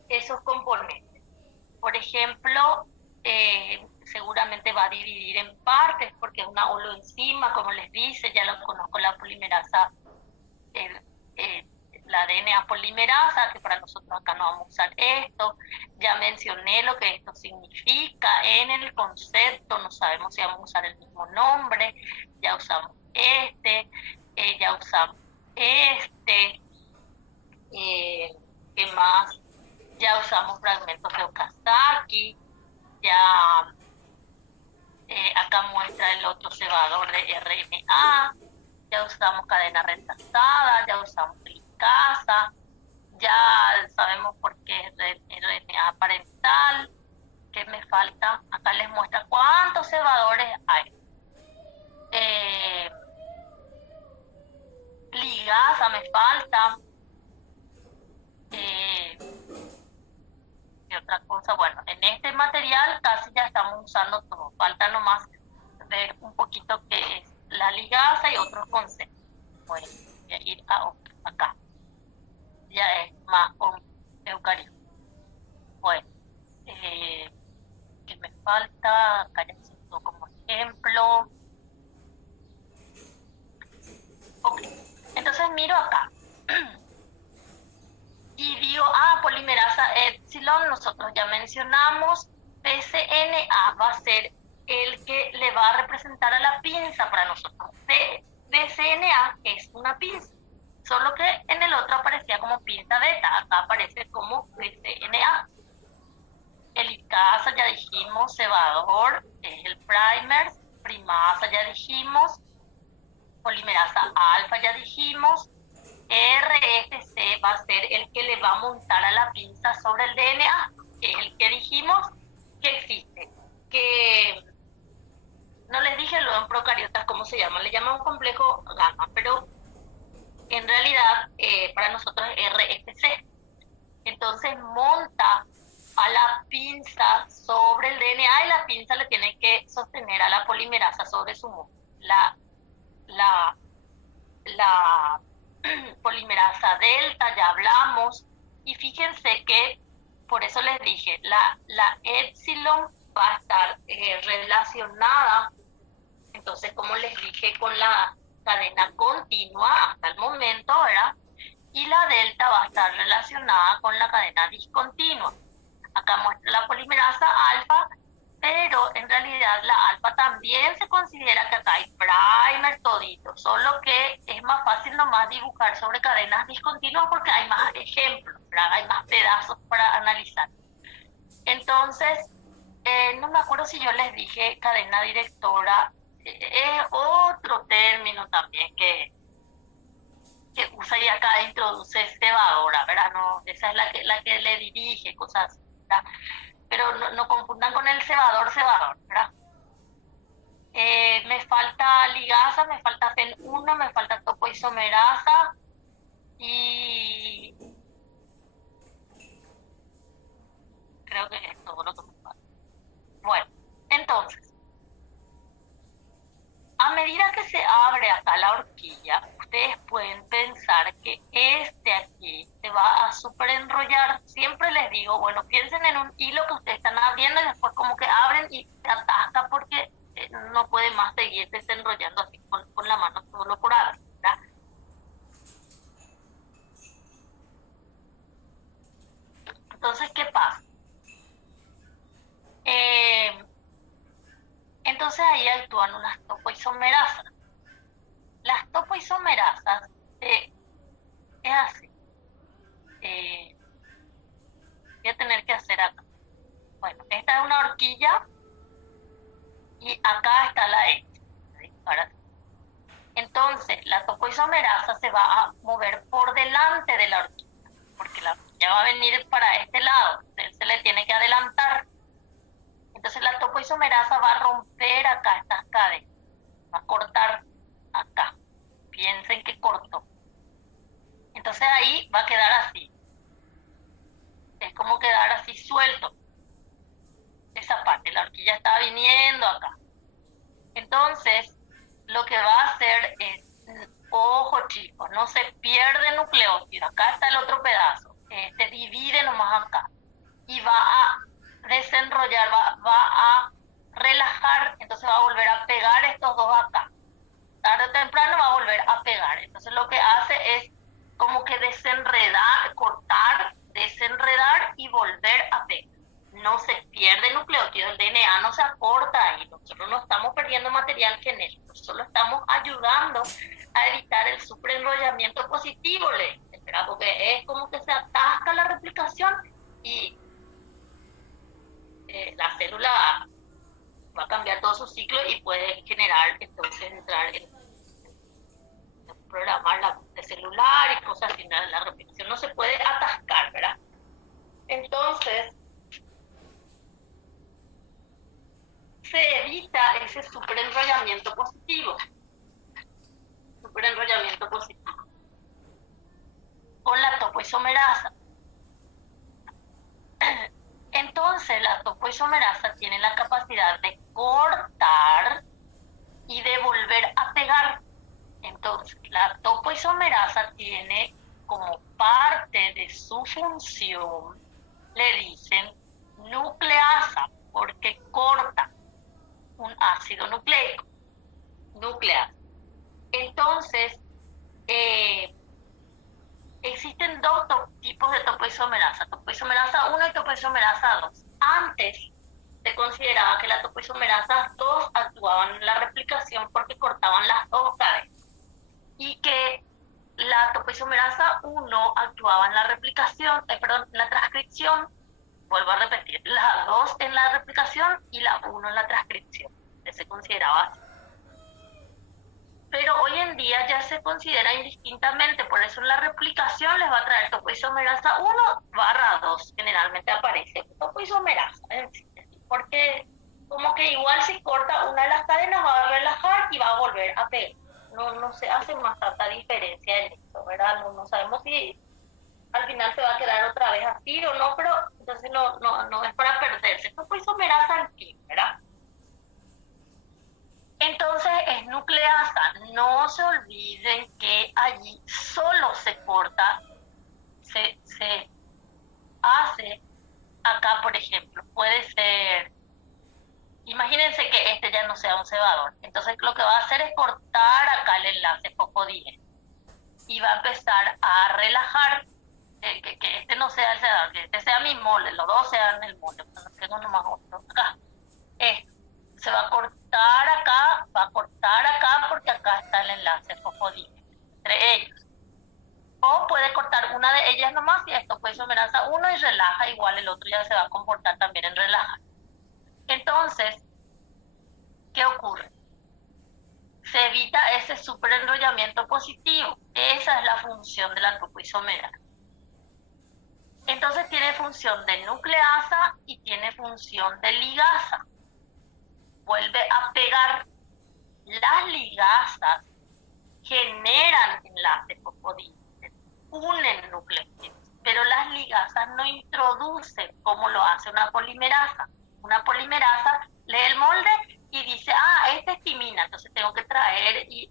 esos componentes. Por ejemplo, seguramente va a dividir en partes porque es una holoenzima, como les dice, ya lo conozco, la polimerasa, la DNA polimerasa, que para nosotros acá no vamos a usar esto. Ya mencioné lo que esto significa en el concepto, no sabemos si vamos a usar el mismo nombre, ya usamos ya usamos ¿qué más? Ya usamos fragmentos de Okazaki, ya Acá muestra el otro cebador de RNA, ya usamos cadena retrasada, ya usamos glicasa, ya sabemos por qué es RNA parental. ¿Qué me falta? Acá les muestra cuántos cebadores hay. Ligasa me falta. ¿Qué otra cosa? Bueno, en este material casi ya estamos usando todo. Falta nomás ver un poquito qué es la ligasa y otros conceptos. Bueno, voy a ir acá. Ya es más eucariota. Bueno, ¿qué me falta? Acá ya siento como ejemplo. Ok, entonces miro acá. Y digo, polimerasa epsilon, nosotros ya mencionamos, PCNA va a ser el que le va a representar a la pinza para nosotros. PCNA es una pinza, solo que en el otro aparecía como pinza beta, acá aparece como PCNA. Helicasa ya dijimos, cebador es el primer, primasa ya dijimos, polimerasa alfa ya dijimos, RFC va a ser el que le va a montar a la pinza sobre el DNA, que es el que dijimos que existe. Que no les dije luego en procariotas cómo se llama, le llaman un complejo gamma, pero en realidad para nosotros es RFC. Entonces monta a la pinza sobre el DNA y la pinza le tiene que sostener a la polimerasa sobre su mundo. La polimerasa delta, ya hablamos, y fíjense que, por eso les dije, la epsilon va a estar relacionada, entonces como les dije, con la cadena continua hasta el momento, ¿verdad? Y la delta va a estar relacionada con la cadena discontinua. Acá muestra la polimerasa alfa, pero en realidad la alfa también se considera que acá hay primer todito, solo que es más fácil nomás dibujar sobre cadenas discontinuas porque hay más ejemplos, ¿verdad? Hay más pedazos para analizar. Entonces, no me acuerdo si yo les dije cadena directora, es otro término también que usa y acá introduce cebadora, ¿verdad? No, esa es la que le dirige cosas, ¿verdad? Pero no confundan con el cebador, ¿verdad? Me falta ligasa, me falta FEN1, me falta topoisomerasa y creo que es todo lo que me falta. Bueno, entonces, a medida que se abre acá la horquilla, ustedes pueden pensar que este aquí se va a super enrollar. Siempre les digo, bueno, piensen en un hilo que ustedes están abriendo y después como que abren y se atasca porque no puede más seguir desenrollando así con la mano solo por abrir, ¿verdad? Entonces, ¿qué pasa? Entonces ahí actúan unas topoisomerasas. Las topoisomerasas es así. Voy a tener que hacer acá. Bueno, esta es una horquilla y acá está la X. ¿Sí? Entonces, la topoisomerasa se va a mover por delante de la horquilla, porque la horquilla va a venir para este lado, entonces se le tiene que adelantar. Entonces la topoisomerasa va a romper acá estas cadenas, va a cortar acá. Piensen que cortó. Entonces ahí va a quedar así. Es como quedar así suelto. Esa parte, la horquilla está viniendo acá. Entonces, lo que va a hacer es, ojo chicos, no se pierde nucleótido. Acá está el otro pedazo. Se divide nomás acá. Y va a desenrollar, va a relajar, entonces va a volver a pegar estos dos acá. Tarde o temprano va a volver a pegar. Entonces lo que hace es como que desenredar, cortar, desenredar y volver a pegar. No se pierde nucleótido, el DNA no se acorta ahí. Nosotros no estamos perdiendo material genético, solo estamos ayudando a evitar el superenrollamiento positivo, ¿verdad? Porque es como que se atasca la replicación y la célula va a cambiar todo su ciclo ciclo y puede generar, entonces, entrar en programar la de celular y cosas así. La replicación no se puede atascar, ¿verdad? Entonces, se evita ese superenrollamiento positivo. Superenrollamiento positivo. Con la topoisomerasa. Entonces, la topoisomerasa tiene la capacidad de cortar y de volver a pegar. Entonces, la topoisomerasa tiene como parte de su función, le dicen nucleasa, porque corta un ácido nucleico, nucleasa. Entonces, existen dos tipos de topoisomerasa 1 y topoisomerasa 2. Antes se consideraba que la topoisomerasa 2 actuaban en la replicación porque cortaban las dos cadenas y que la topoisomerasa 1 actuaba en la replicación, en la transcripción, vuelvo a repetir, la 2 en la replicación y la 1 en la transcripción, que se consideraba así. Pero hoy en día ya se considera indistintamente, por eso en la replicación les va a traer topoisomerasa 1/2, generalmente aparece topoisomerasa, porque como que igual si corta una de las cadenas va a relajar y va a volver a pegar. No se hace más tanta diferencia en eso, ¿verdad? No sabemos si al final se va a quedar otra vez así o no, pero entonces no es para perderse. Topoisomerasa al fin, ¿verdad? Entonces es nucleasa. No se olviden que allí solo se corta, se hace acá, por ejemplo, puede ser, imagínense que este ya no sea un cebador. Entonces lo que va a hacer es cortar acá el enlace fosfodígeno y va a empezar a relajar, que este no sea el cebador, que este sea mi mole, los dos sean el mole. Tengo nomás otro acá. Se va a cortar acá porque acá está el enlace fosfodígeno entre ellos. O puede cortar una de ellas nomás y esto puede topoisomerasa 1 y relaja, igual el otro ya se va a comportar también en relajar. Entonces, ¿qué ocurre? Se evita ese superenrollamiento positivo. Esa es la función de la topoisomerasa. Entonces tiene función de nucleasa y tiene función de ligasa. Vuelve a pegar. Las ligasas generan enlaces fosfodígenos, unen nucleótidos, pero las ligasas no introducen como lo hace una polimerasa. Una polimerasa lee el molde y dice, este es timina, entonces tengo que traer y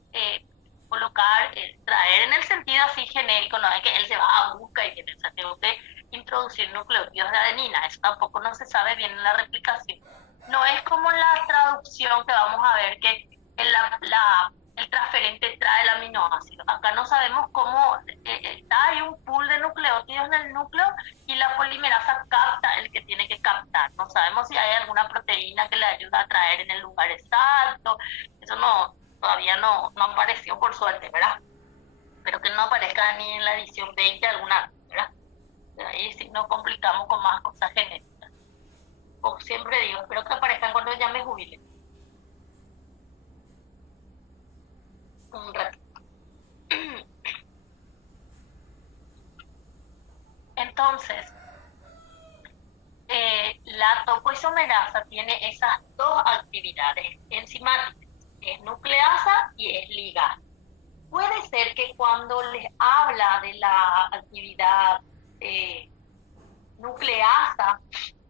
colocar, traer en el sentido así genérico, no es que él se va a buscar y o sea, tengo que introducir nucleótidos de adenina. Eso tampoco no se sabe bien en la replicación. No es como la traducción que vamos a ver que el transferente trae el aminoácido. Acá no sabemos cómo hay un pool de nucleótidos en el núcleo y la polimerasa capta el que tiene que captar. No sabemos si hay alguna proteína que le ayuda a traer en el lugar exacto. Eso todavía no apareció por suerte, ¿verdad? Pero que no aparezca ni en la edición 20 alguna, ¿verdad? De ahí sí nos complicamos con más cosas genéticas. Como siempre digo, espero que aparezcan cuando ya me jubile. Un ratito. Entonces, la topoisomerasa tiene esas dos actividades enzimáticas, es nucleasa y es ligasa. Puede ser que cuando les habla de la actividad nucleasa,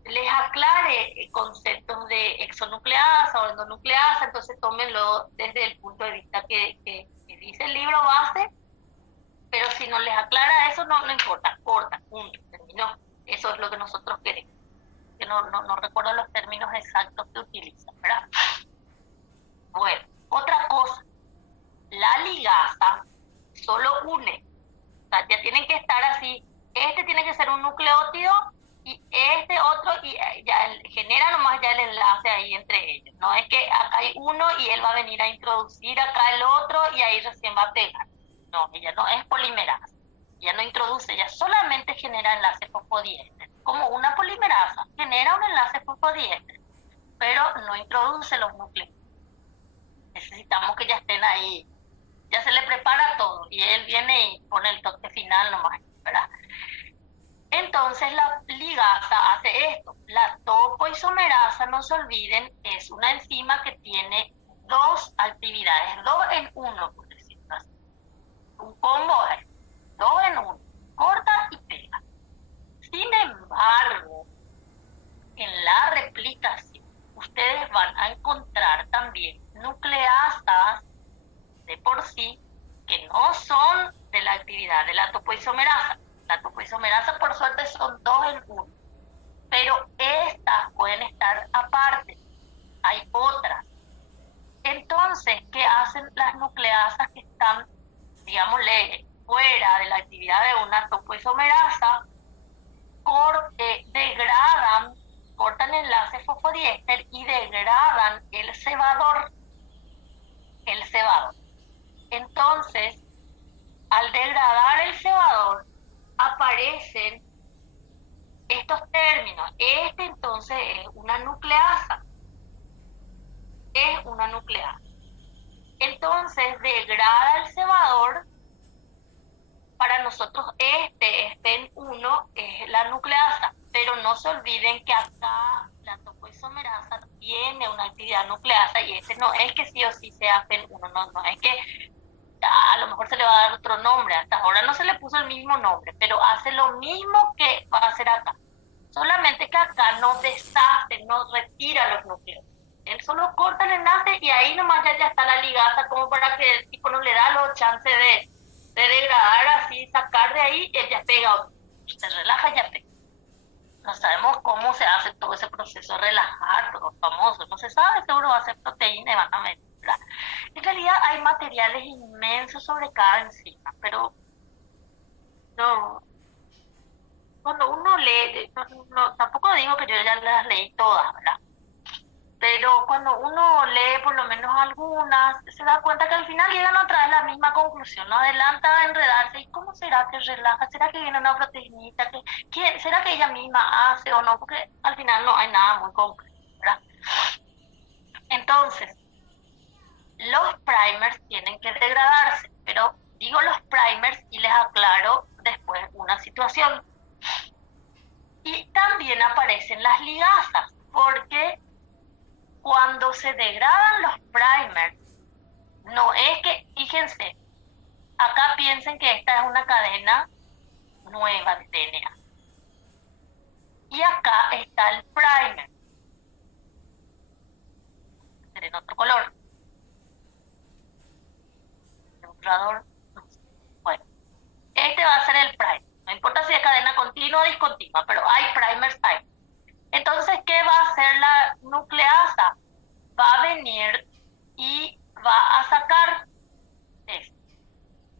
les aclare conceptos de exonucleasa o endonucleasa, entonces tómenlo desde el punto de vista que dice el libro base, pero si no les aclara eso, no importa, corta, punto, terminó. Eso es lo que nosotros queremos. Que no recuerdo los términos exactos que utilizan, ¿verdad? Bueno, otra cosa, la ligasa solo une, o sea, ya tienen que estar así, este tiene que ser un nucleótido y este otro, y ya genera nomás ya el enlace ahí entre ellos. No es que acá hay uno y él va a venir a introducir acá el otro y ahí recién va a pegar. No, ella no es polimerasa. Ella no introduce, ella solamente genera enlace fosfodiéster. Como una polimerasa, genera un enlace fosfodiéster, pero no introduce los núcleos. necesitamos que ya estén ahí, ya se le prepara todo y él viene y pone el toque final nomás, ¿verdad? Entonces la ligasa hace esto. La topoisomerasa, no se olviden, es una enzima que tiene dos actividades, dos en uno, por decirlo así. Un combo es dos en uno, corta y pega. Sin embargo, en la replicación, ustedes van a encontrar también nucleasas de por sí que no son de la actividad de la topoisomerasa. La topoisomerasa, por suerte, son dos en uno, pero estas pueden estar aparte. Hay otras. Entonces, ¿qué hacen las nucleasas que están, digámosle, fuera de la actividad de una topoisomerasa? Degradan, cortan el enlace fosfodiéster y degradan el cebador. Entonces, al degradar el cebador, aparecen estos términos. Entonces es una nucleasa. Entonces degrada el cebador. Para nosotros este 1 es la nucleasa, pero no se olviden que acá la topoisomerasa tiene una actividad nucleasa y no es que sí o sí sea FEN1, no es que a lo mejor se le va a dar otro nombre, hasta ahora no se le puso el mismo nombre, pero hace lo mismo que va a hacer acá, solamente que acá no deshace, no retira los núcleos. Él solo corta el enlace y ahí nomás ya está la ligasa, como para que el tipo no le da los chances de degradar así, sacar de ahí, él ya pega, se relaja y ya pega. No sabemos cómo se hace todo ese proceso de relajar, todo famoso, no se sabe, seguro va a ser proteína y van a medir. En realidad hay materiales inmensos sobre cada enzima, pero no, cuando uno lee, tampoco digo que yo ya las leí todas, ¿verdad? Pero cuando uno lee por lo menos algunas, se da cuenta que al final llegan otra vez a la misma conclusión, no adelanta a enredarse. ¿Y cómo será que relaja? ¿Será que viene una proteinita? ¿Será que ella misma hace o no? Porque al final no hay nada muy concreto, ¿verdad? Entonces, los primers tienen que degradarse, pero digo los primers y les aclaro después una situación. Y también aparecen las ligasas, porque cuando se degradan los primers, no es que, fíjense, acá piensen que esta es una cadena nueva de DNA. Y acá está el primer, en otro color. El borrador, bueno, este va a ser el primer. No importa si es cadena continua o discontinua, pero hay primers ahí. Entonces, ¿qué va a hacer la nucleasa? Va a venir y va a sacar esto.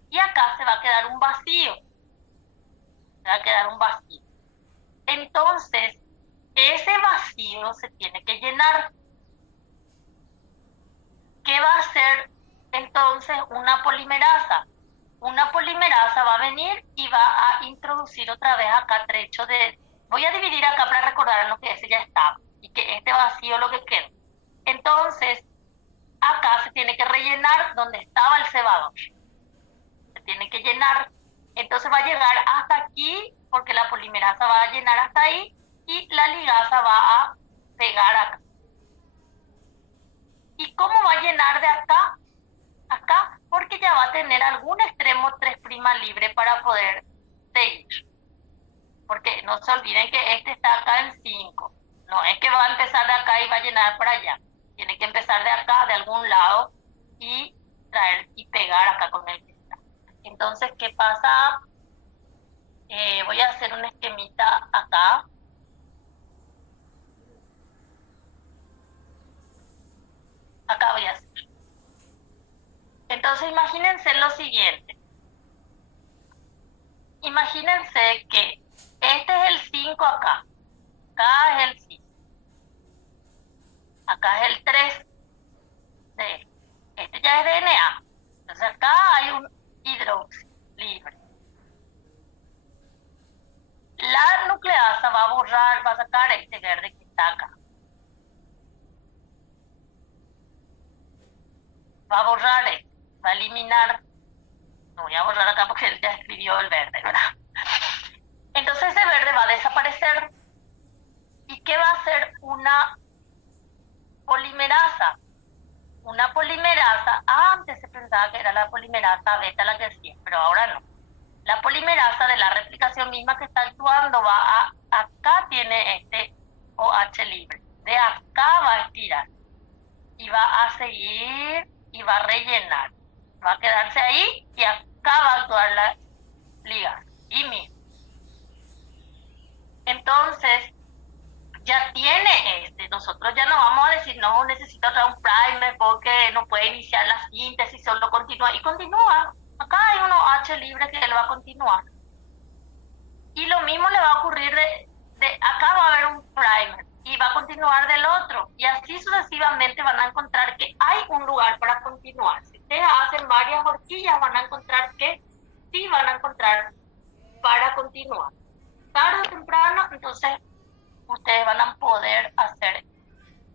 Y acá se va a quedar un vacío. Entonces, ese vacío se tiene que llenar. ¿Qué va a hacer entonces una polimerasa? Una polimerasa va a venir y va a introducir otra vez acá trecho de... Voy a dividir acá para recordarnos que ese ya estaba y que este vacío lo que queda. Entonces, acá se tiene que rellenar donde estaba el cebador. Se tiene que llenar. Entonces va a llegar hasta aquí porque la polimerasa va a llenar hasta ahí y la ligasa va a pegar acá. ¿Y cómo va a llenar de acá? Acá, porque ya va a tener algún extremo 3' libre para poder seguir. Porque no se olviden que este está acá en 5. No es que va a empezar de acá y va a llenar para allá. Tiene que empezar de acá, de algún lado, y traer y pegar acá con el que está. Entonces, ¿qué pasa? Voy a hacer un esquemita acá. Acá voy a hacer. Entonces, imagínense lo siguiente. Imagínense que este es el 5 acá. Acá es el 5. Acá es el 3 de este ya es DNA. Entonces acá hay un hidróxido libre. La nucleasa va a borrar, va a sacar este verde que está acá. va a borrar, va a eliminar, no voy a borrar acá porque él ya escribió el verde, ¿verdad? Entonces ese verde va a desaparecer. ¿Y qué va a hacer una polimerasa? Una polimerasa, antes se pensaba que era la polimerasa beta la que hacía, pero ahora no. La polimerasa de la replicación misma que está actuando acá tiene este OH libre. De acá va a estirar y va a seguir y va a rellenar. Va a quedarse ahí y acá va a actuar la liga. Y mismo. Entonces, ya tiene nosotros ya no vamos a decir, no, necesito traer un primer porque no puede iniciar la síntesis, solo continúa, y continúa. Acá hay un OH libre que él va a continuar. Y lo mismo le va a ocurrir acá va a haber un primer, y va a continuar del otro, y así sucesivamente van a encontrar que hay un lugar para continuar. Si ustedes hacen varias horquillas, van a encontrar que sí van a encontrar para continuar. Tarde o temprano, entonces, ustedes van a poder hacer.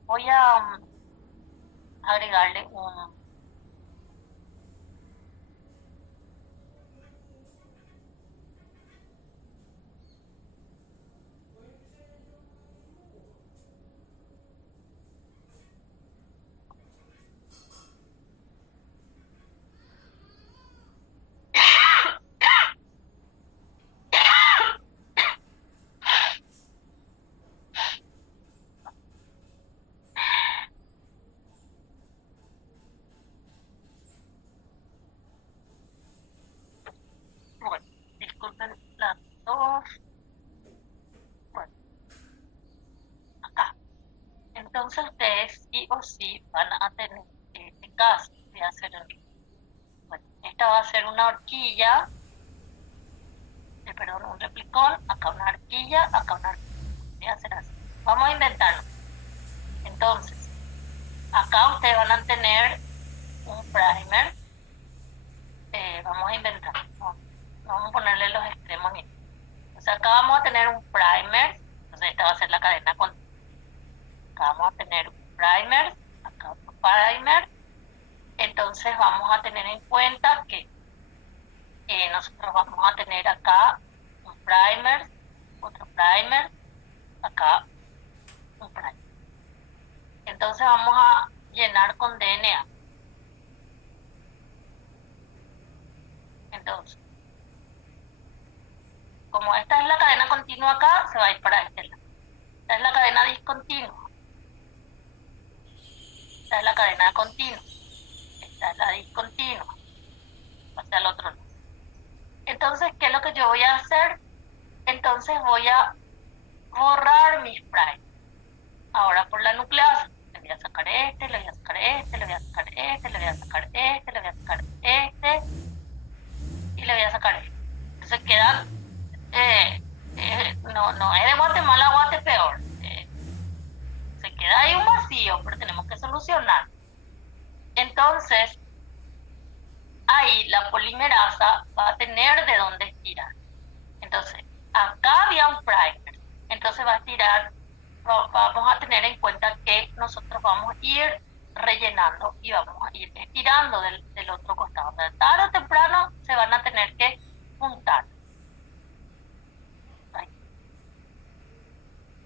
Voy a agregarle un... Bueno, disculpen las dos. Bueno, acá. Entonces ustedes sí o sí van a tener, en este caso, voy a hacer bueno, esta va a ser una horquilla, perdón, un replicón, acá una horquilla, acá una horquilla. Voy a hacer así. Vamos a inventarlo. Entonces, acá ustedes van a tener un primer. Vamos a inventar. Vamos a ponerle los extremos. O sea, acá vamos a tener un primer. Entonces esta va a ser la cadena con... Acá vamos a tener un primer. Acá otro primer. Entonces vamos a tener en cuenta que nosotros vamos a tener acá un primer, otro primer, acá un primer. Entonces vamos a llenar con DNA. Entonces, como esta es la cadena continua acá, se va a ir para este lado. Esta es la cadena discontinua. Esta es la cadena continua. Esta es la discontinua. Hacia el otro lado. Entonces, ¿qué es lo que yo voy a hacer? Entonces voy a borrar mis primes. Ahora por la nucleasa. Le voy a sacar este, le voy a sacar este, le voy a sacar este, le voy a sacar este, le voy a sacar este. Y le voy a sacar este. Entonces quedan... no es de Guatemala a Guatepeor. Se queda ahí un vacío, pero tenemos que solucionar. Entonces, ahí la polimerasa va a tener de dónde estirar. Entonces, acá había un primer. Entonces va a estirar, vamos a tener en cuenta que nosotros vamos a ir rellenando y vamos a ir estirando del otro costado. O sea, tarde o temprano se van a tener que juntar.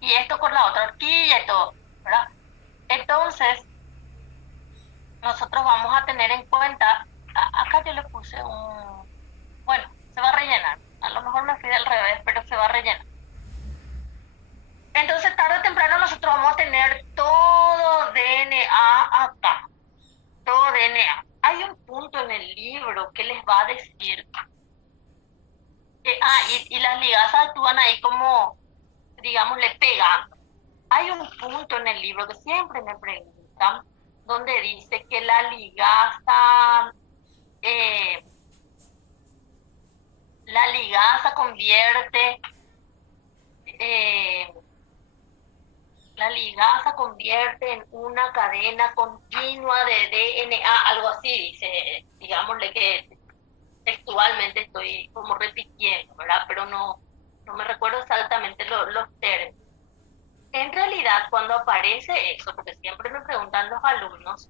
Y esto con la otra horquilla y todo, ¿verdad? Entonces, nosotros vamos a tener en cuenta, acá yo le puse bueno, se va a rellenar. A lo mejor me fui del revés, pero se va a rellenar. Entonces, tarde o temprano nosotros vamos a tener todo DNA acá. Todo DNA. Hay un punto en el libro que les va a decir y las ligasas actúan ahí como, digamos, le pegan. Hay un punto en el libro que siempre me preguntan, donde dice que la ligasa convierte, en una cadena continua de DNA, algo así, dice, digámosle que textualmente estoy como repitiendo, ¿verdad? Pero no me recuerdo exactamente los términos. En realidad, cuando aparece eso, porque siempre me preguntan los alumnos,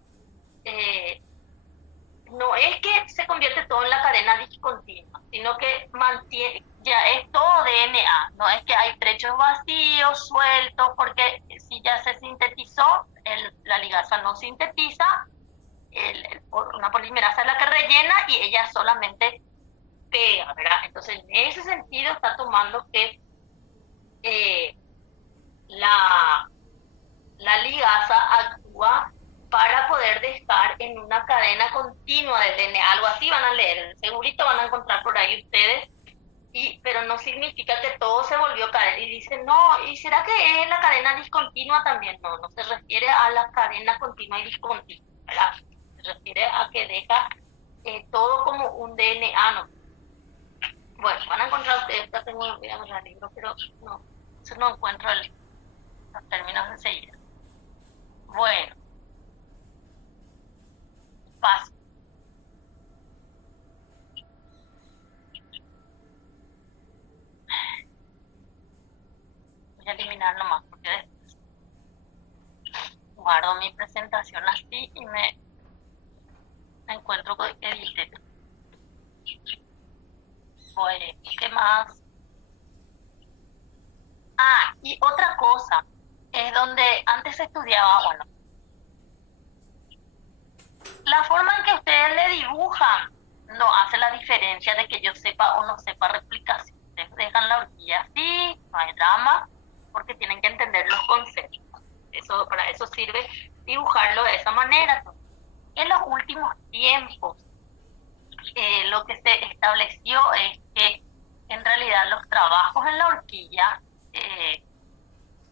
no es que se convierte todo en la cadena discontinua, sino que mantiene, ya es todo DNA, no es que hay trechos vacíos, sueltos, porque si ya se sintetizó, la ligasa no sintetiza, una polimerasa es la que rellena y ella solamente pega, ¿verdad? Entonces, en ese sentido está tomando que la ligasa actúa para poder dejar en una cadena continua de DNA, algo así van a leer, segurito van a encontrar por ahí ustedes, pero no significa que todo se volvió cadena, y dicen, no, ¿y será que es la cadena discontinua también? No, no se refiere a la cadena continua y discontinua, ¿verdad? Se refiere a que deja todo como un DNA, ¿no? Bueno, van a encontrar ustedes, ya tengo, voy a agarrar el libro, pero no encuentro los términos enseguida. Bueno, paso. Voy a eliminar nomás porque después guardo mi presentación así y me encuentro con edité. Bueno, ¿qué más? Ah, y otra cosa, es donde antes se estudiaba, bueno, la forma en que ustedes le dibujan no hace la diferencia de que yo sepa o no sepa replicación. Ustedes dejan la horquilla así, no hay drama, porque tienen que entender los conceptos. Para eso sirve dibujarlo de esa manera. En los últimos tiempos, lo que se estableció es que en realidad los trabajos en la horquilla,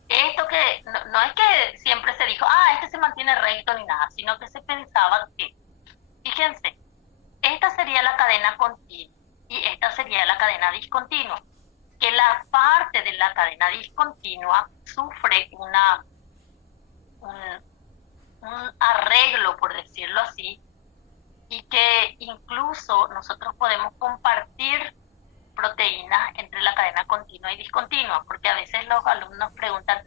esto que no es que siempre se dijo, este se mantiene recto ni nada, sino que se pensaba que, fíjense, esta sería la cadena continua y esta sería la cadena discontinua, que la parte de la cadena discontinua sufre un arreglo, por decirlo así, y que incluso nosotros podemos compartir proteínas entre la cadena continua y discontinua, porque a veces los alumnos preguntan,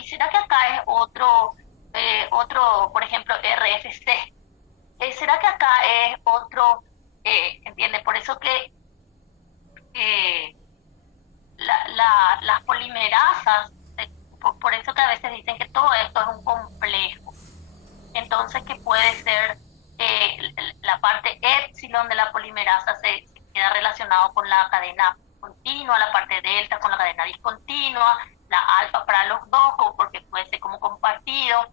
¿y será que acá es otro, por ejemplo, RFC? ¿Será que acá es otro, entiende? Por eso que las polimerasas, por eso que a veces dicen que todo esto es un complejo. Entonces, que puede ser la parte epsilon de la polimerasa se queda relacionado con la cadena continua, la parte delta con la cadena discontinua, la alfa para los dos, porque puede ser como compartido,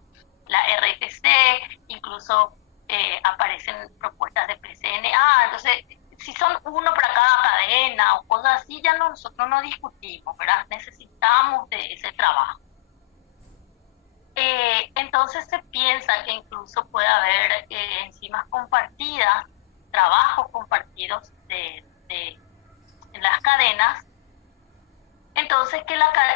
la RFC, incluso aparecen propuestas de PCNA. Entonces, si son uno para cada cadena o cosas así, ya nosotros no discutimos, ¿verdad? Necesitamos de ese trabajo. Entonces se piensa que incluso puede haber enzimas compartidas, trabajos compartidos en las cadenas. Entonces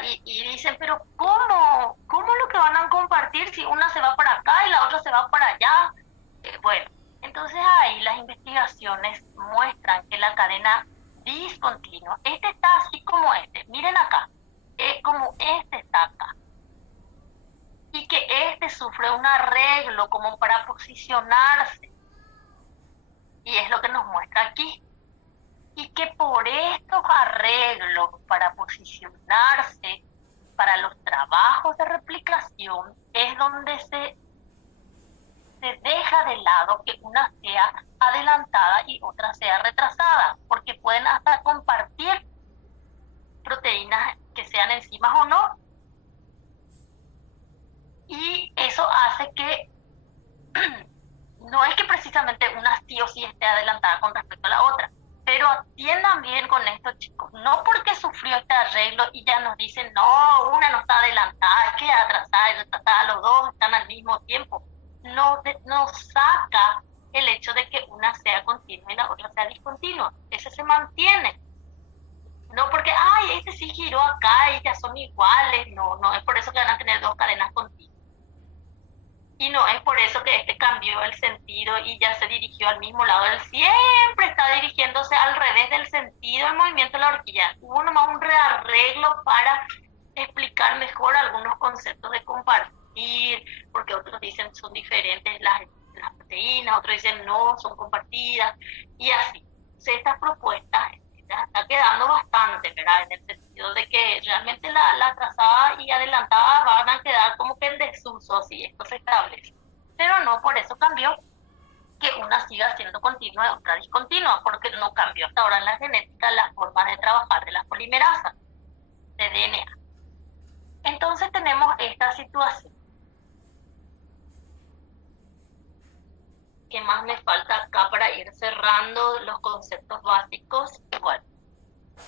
y dicen, pero ¿cómo lo que van a compartir si una se va para acá y la otra se va para allá? Bueno, entonces ahí las investigaciones muestran que la cadena discontinua, este está así como miren acá, como este está acá, y que este sufre un arreglo como para posicionarse, y es lo que nos muestra aquí, y que por estos arreglos para posicionarse para los trabajos de replicación es donde se deja de lado que una sea adelantada y otra sea retrasada, porque pueden hasta compartir proteínas que sean enzimas o no, y eso hace que no es que precisamente una sí o sí esté adelantada con respecto a la otra, pero atiendan bien con esto, chicos, no porque sufrió este arreglo y ya nos dicen, no, una no está adelantada, queda atrasada y retrasada, los dos están al mismo tiempo. No saca el hecho de que una sea continua y la otra sea discontinua. Ese se mantiene. No porque, este sí giró acá y ya son iguales. No es por eso que van a tener dos cadenas continuas. Y no es por eso que este cambió el sentido y ya se dirigió al mismo lado. Él siempre está dirigiéndose al revés del sentido del movimiento de la horquilla. Hubo nomás un rearreglo para explicar mejor algunos conceptos de compartir, porque otros dicen son diferentes las proteínas, otros dicen no, son compartidas, y así. Entonces, estas propuestas está quedando bastante, ¿verdad? En el sentido de que realmente la atrasada y adelantada van a quedar como que en desuso si esto se establece. Pero no por eso cambió que una siga siendo continua y otra discontinua, porque no cambió hasta ahora en la genética la forma de trabajar de las polimerasas de DNA. Entonces tenemos esta situación. ¿Qué más me falta acá para ir cerrando los conceptos básicos? Bueno,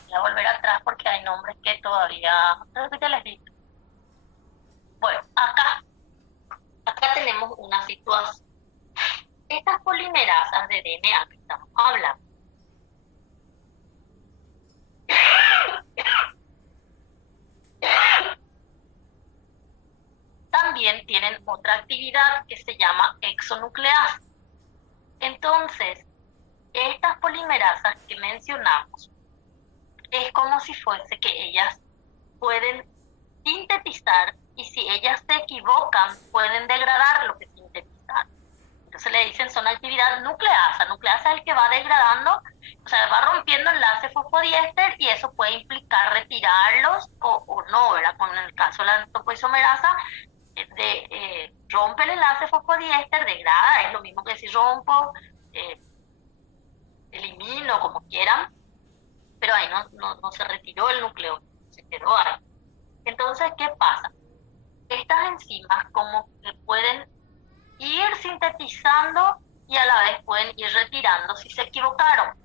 voy a volver atrás porque hay nombres que todavía, creo que ya les dije. Bueno, acá tenemos una situación. Estas polimerasas de DNA que estamos hablando, también tienen otra actividad que se llama exonucleasa. Entonces, estas polimerasas que mencionamos, es como si fuese que ellas pueden sintetizar y si ellas se equivocan, pueden degradar lo que sintetizaron. Entonces le dicen son actividad nucleasa. Nucleasa es el que va degradando, o sea, va rompiendo enlaces fosfodiéster y eso puede implicar retirarlos o no, ¿verdad? Con el caso de la topoisomerasa, rompe el enlace fosfodiéster, degrada, es lo mismo que si rompo, elimino, como quieran, pero ahí no se retiró el núcleo, se quedó ahí. Entonces, ¿qué pasa? Estas enzimas como que pueden ir sintetizando y a la vez pueden ir retirando si se equivocaron.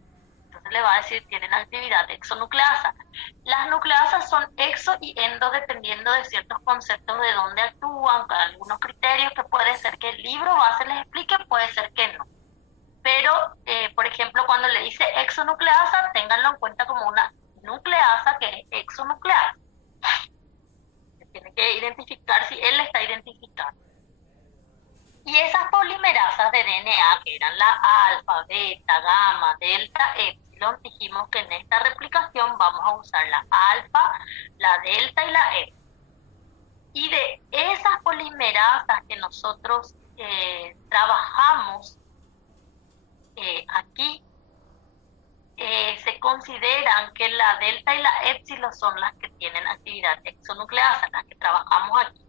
Entonces le va a decir tienen actividad exonucleasa. Las nucleasas son exo y endo dependiendo de ciertos conceptos de dónde actúan, con algunos criterios que puede ser que el libro base les explique, puede ser que no. Pero, por ejemplo, cuando le dice exonucleasa, ténganlo en cuenta como una nucleasa que es exonucleasa. Tiene que identificar si él está identificando. Y esas polimerasas de DNA, que eran la alfa, beta, gamma, delta, epsilon, dijimos que en esta replicación vamos a usar la alfa, la delta y la E. Y de esas polimerasas que nosotros trabajamos aquí, se consideran que la delta y la epsilon son las que tienen actividad exonucleasa, las que trabajamos aquí.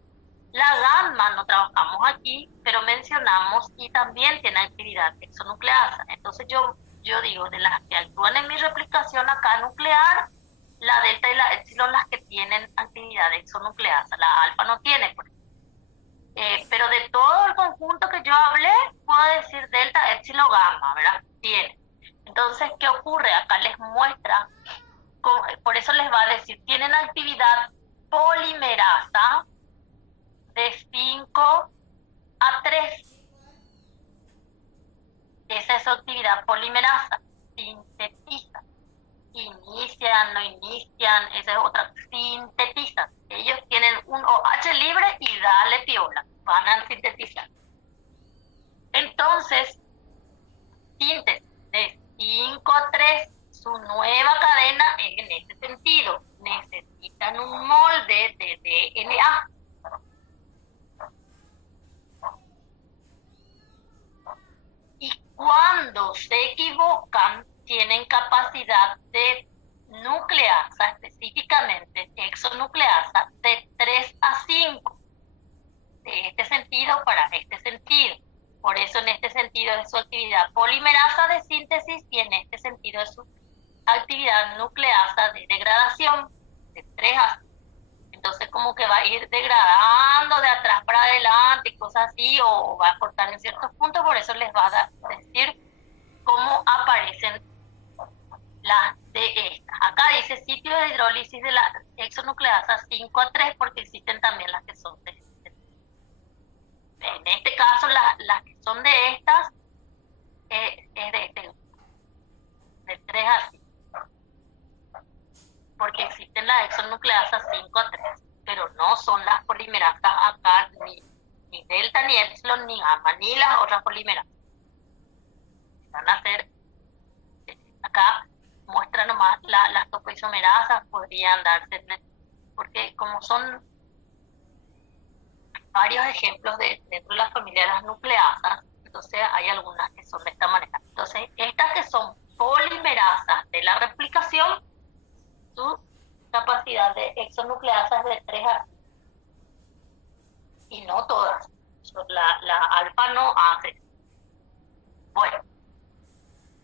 La gamma no trabajamos aquí, pero mencionamos y también tiene actividad exonucleasa. Entonces yo digo, de las que actúan en mi replicación acá nuclear, la delta y la epsilon las que tienen actividad exonucleasa, la alfa no tiene. Pero de todo el conjunto que yo hablé, puedo decir delta, epsilon, gamma, ¿verdad? Tiene. Entonces, ¿qué ocurre? Acá les muestra, por eso les va a decir, tienen actividad polimerasa de 5 a 3. Esa es su actividad polimerasa. Sintetiza. Inician, no inician, esa es otra. Sintetizan. Ellos tienen un OH libre y dale piola. Van a sintetizar. Entonces, síntesis de 5 a 3, su nueva cadena es en este sentido. Necesitan un molde de DNA. Cuando se equivocan, tienen capacidad de nucleasa, específicamente exonucleasa, de 3 a 5. De este sentido para este sentido. Por eso en este sentido es su actividad polimerasa de síntesis y en este sentido es su actividad nucleasa de degradación, de 3 a 5. Entonces como que va a ir degradando de atrás para adelante y cosas así, o va a cortar en ciertos puntos, por eso les va a decir cómo aparecen las de estas. Acá dice sitio de hidrólisis de la exonucleasa 5 a 3 porque existen también las que son de en este caso las que son de estas es de 3 a 5. Porque existen las exonucleasas 5 a 3, pero no son las polimerasas acá, ni delta, ni epsilon, ni gamma, ni las otras polimerasas. Van a ser, acá muestra nomás las topoisomerasas, podrían darse, porque como son varios ejemplos dentro de la familia de las nucleasas, entonces hay algunas que son de esta manera. Entonces, estas que son polimerasas de la replicación, su capacidad de exonucleasa es de 3 a 5. Y no todas. La alfa no hace. Bueno,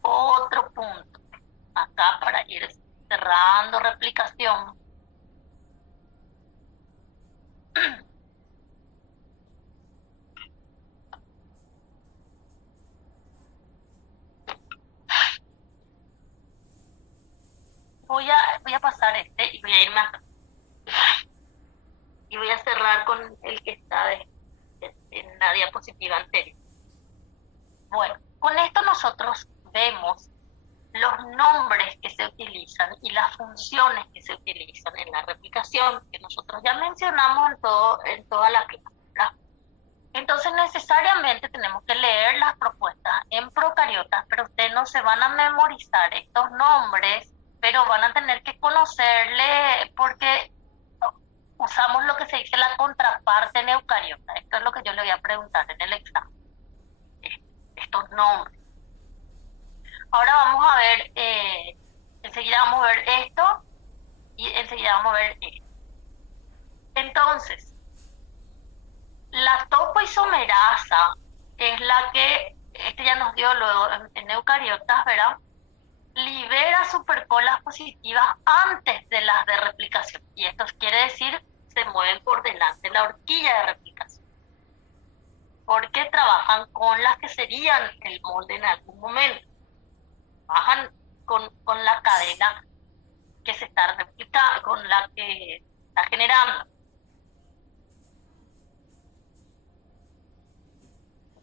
otro punto. Acá para ir cerrando replicación. Voy a pasar y voy a irme acá. Y voy a cerrar con el que está en la diapositiva anterior. Bueno, con esto nosotros vemos los nombres que se utilizan y las funciones que se utilizan en la replicación, que nosotros ya mencionamos en toda la clase, ¿verdad? Entonces necesariamente tenemos que leer las propuestas en procariotas, pero ustedes no se van a memorizar estos nombres, pero van a tener que conocerle porque usamos lo que se dice la contraparte en eucariota. Esto es lo que yo le voy a preguntar en el examen. Estos nombres. Ahora vamos a ver, enseguida vamos a ver esto y enseguida vamos a ver esto. Entonces, la topoisomerasa es la que, ya nos dio luego en eucariotas, ¿verdad? Libera supercolas positivas antes de las de replicación. Y esto quiere decir, se mueven por delante de la horquilla de replicación. Porque trabajan con las que serían el molde en algún momento. Trabajan con la cadena que se está replicando, con la que está generando.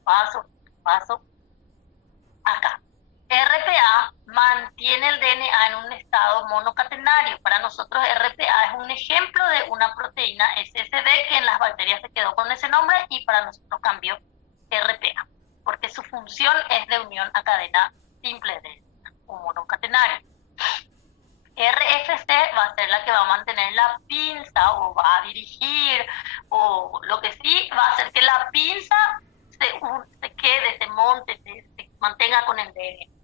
Paso acá. RPA mantiene el DNA en un estado monocatenario. Para nosotros RPA es un ejemplo de una proteína SSB que en las bacterias se quedó con ese nombre y para nosotros cambió RPA, porque su función es de unión a cadena simple de un monocatenario. RFC va a ser la que va a mantener la pinza o va a dirigir, o lo que sí va a hacer que la pinza se quede, se monte, se mantenga con el DNA.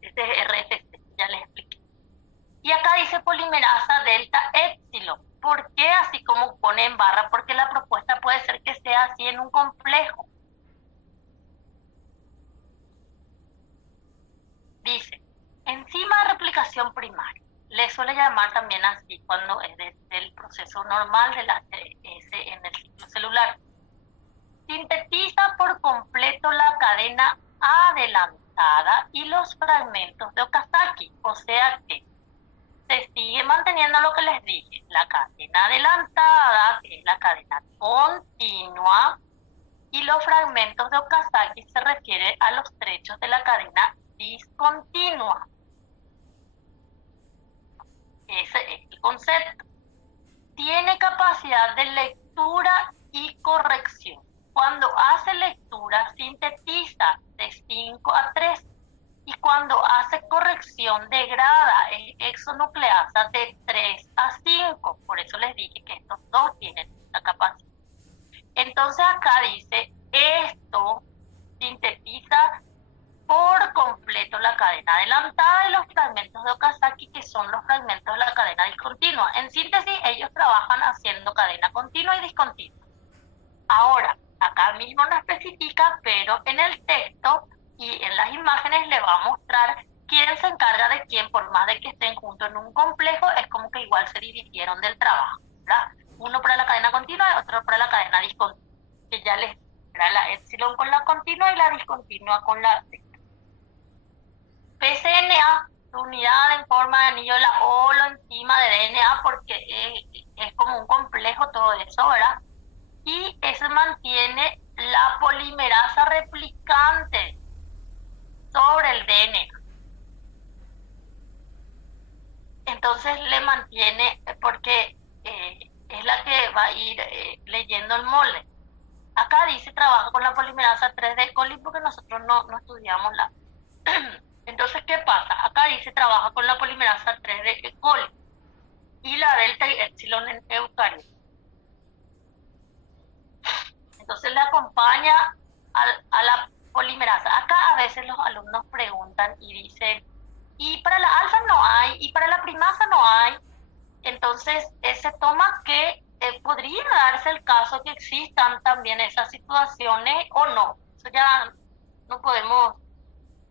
Este es RFC, ya les expliqué. Y acá dice polimerasa delta epsilon. ¿Por qué así como pone en barra? Porque la propuesta puede ser que sea así en un complejo. Dice, enzima de replicación primaria. Le suele llamar también así cuando es del proceso normal de la ATS en el ciclo celular. Sintetiza por completo la cadena adelantada y los fragmentos de Okazaki, o sea que se sigue manteniendo lo que les dije, la cadena adelantada, que es la cadena continua, y los fragmentos de Okazaki se refiere a los trechos de la cadena discontinua. Ese es el concepto. Tiene capacidad de lectura y corrección. Cuando hace lectura, sintetiza de 5 a 3. Y cuando hace corrección, degrada exonucleasa de 3 a 5. Por eso les dije que estos dos tienen esta capacidad. Entonces acá dice, esto sintetiza por completo la cadena adelantada y los fragmentos de Okazaki, que son los fragmentos de la cadena discontinua. En síntesis, ellos trabajan haciendo cadena continua y discontinua. Ahora, acá mismo no especifica, pero en el texto y en las imágenes le va a mostrar quién se encarga de quién, por más de que estén juntos en un complejo, es como que igual se dividieron del trabajo, ¿verdad? Uno para la cadena continua y otro para la cadena discontinua, que ya les era la epsilon con la continua y la discontinua con la PCNA, su unidad en forma de anillo de la holoenzima de DNA, porque es como un complejo todo eso, ¿verdad? Y eso mantiene la polimerasa replicante sobre el DNA. Entonces le mantiene, porque es la que va a ir leyendo el molde. Acá dice trabaja con la polimerasa 3D coli porque nosotros no estudiamos la... Entonces, ¿qué pasa? Acá dice trabaja con la polimerasa 3D coli y la delta y epsilon en eucariotas. Entonces le acompaña a la polimerasa. Acá a veces los alumnos preguntan y dicen, y para la alfa no hay, y para la primasa no hay. Entonces, se toma que podría darse el caso que existan también esas situaciones o no. Eso ya no podemos.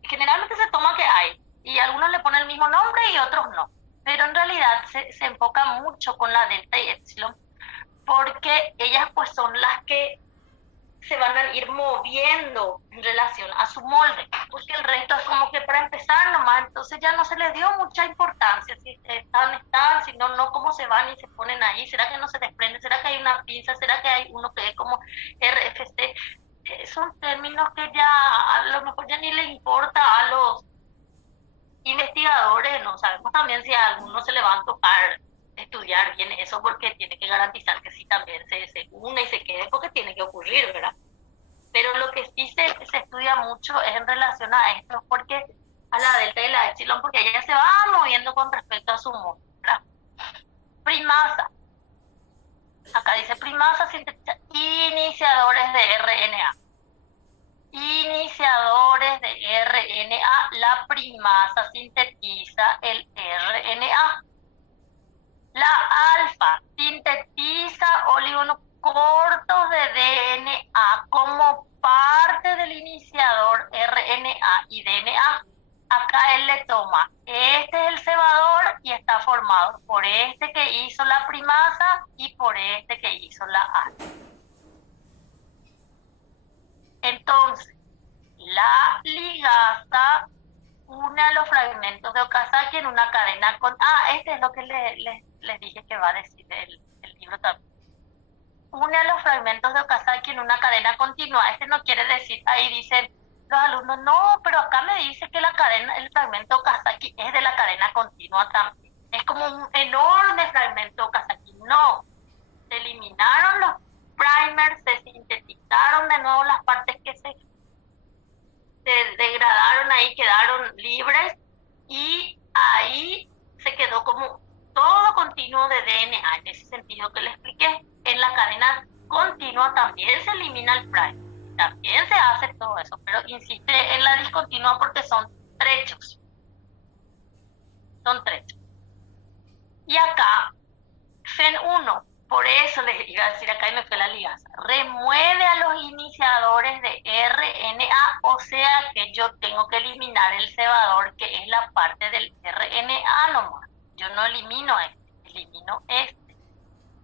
Generalmente se toma que hay, y algunos le ponen el mismo nombre y otros no. Pero en realidad se enfoca mucho con la delta y epsilon, porque ellas pues son las que se van a ir moviendo en relación a su molde, porque el resto es como que para empezar nomás, entonces ya no se les dio mucha importancia, si están, si no, no, cómo se van y se ponen ahí, será que no se desprende, será que hay una pinza, será que hay uno que es como RFC, son términos que ya a lo mejor ya ni le importa a los investigadores, no sabemos también si a algunos se le va a tocar estudiar bien eso, porque tiene que garantizar que sí también se une y se quede, porque tiene que ocurrir, ¿verdad? Pero lo que sí se estudia mucho es en relación a esto, porque a la delta y la epsilon, porque ella se va moviendo con respecto a su modo, ¿verdad? Primasa. Acá dice primasa sintetiza iniciadores de RNA. Iniciadores de RNA, la primasa sintetiza el RNA. La alfa sintetiza olígonos cortos de DNA como parte del iniciador RNA y DNA. Acá él le toma, este es el cebador y está formado por este que hizo la primasa y por este que hizo la alfa. Entonces, la ligasa une a los fragmentos de Okazaki en una cadena con... este es lo que les dije que va a decir el libro también. Une a los fragmentos de Okazaki en una cadena continua. Este no quiere decir, ahí dicen los alumnos, no, pero acá me dice que la cadena, el fragmento Okazaki es de la cadena continua también. Es como un enorme fragmento Okazaki. No, se eliminaron los primers, se sintetizaron de nuevo las partes que se degradaron ahí, quedaron libres, y ahí se quedó como todo continuo de DNA, en ese sentido que le expliqué. En la cadena continua también se elimina el prime, también se hace todo eso, pero insiste en la discontinua porque son trechos. Y acá, FEN1, por eso les iba a decir acá y me fue la ligasa, remueve a los iniciadores de RNA, o sea que yo tengo que eliminar el cebador, que es la parte del RNA nomás. Yo no elimino elimino este.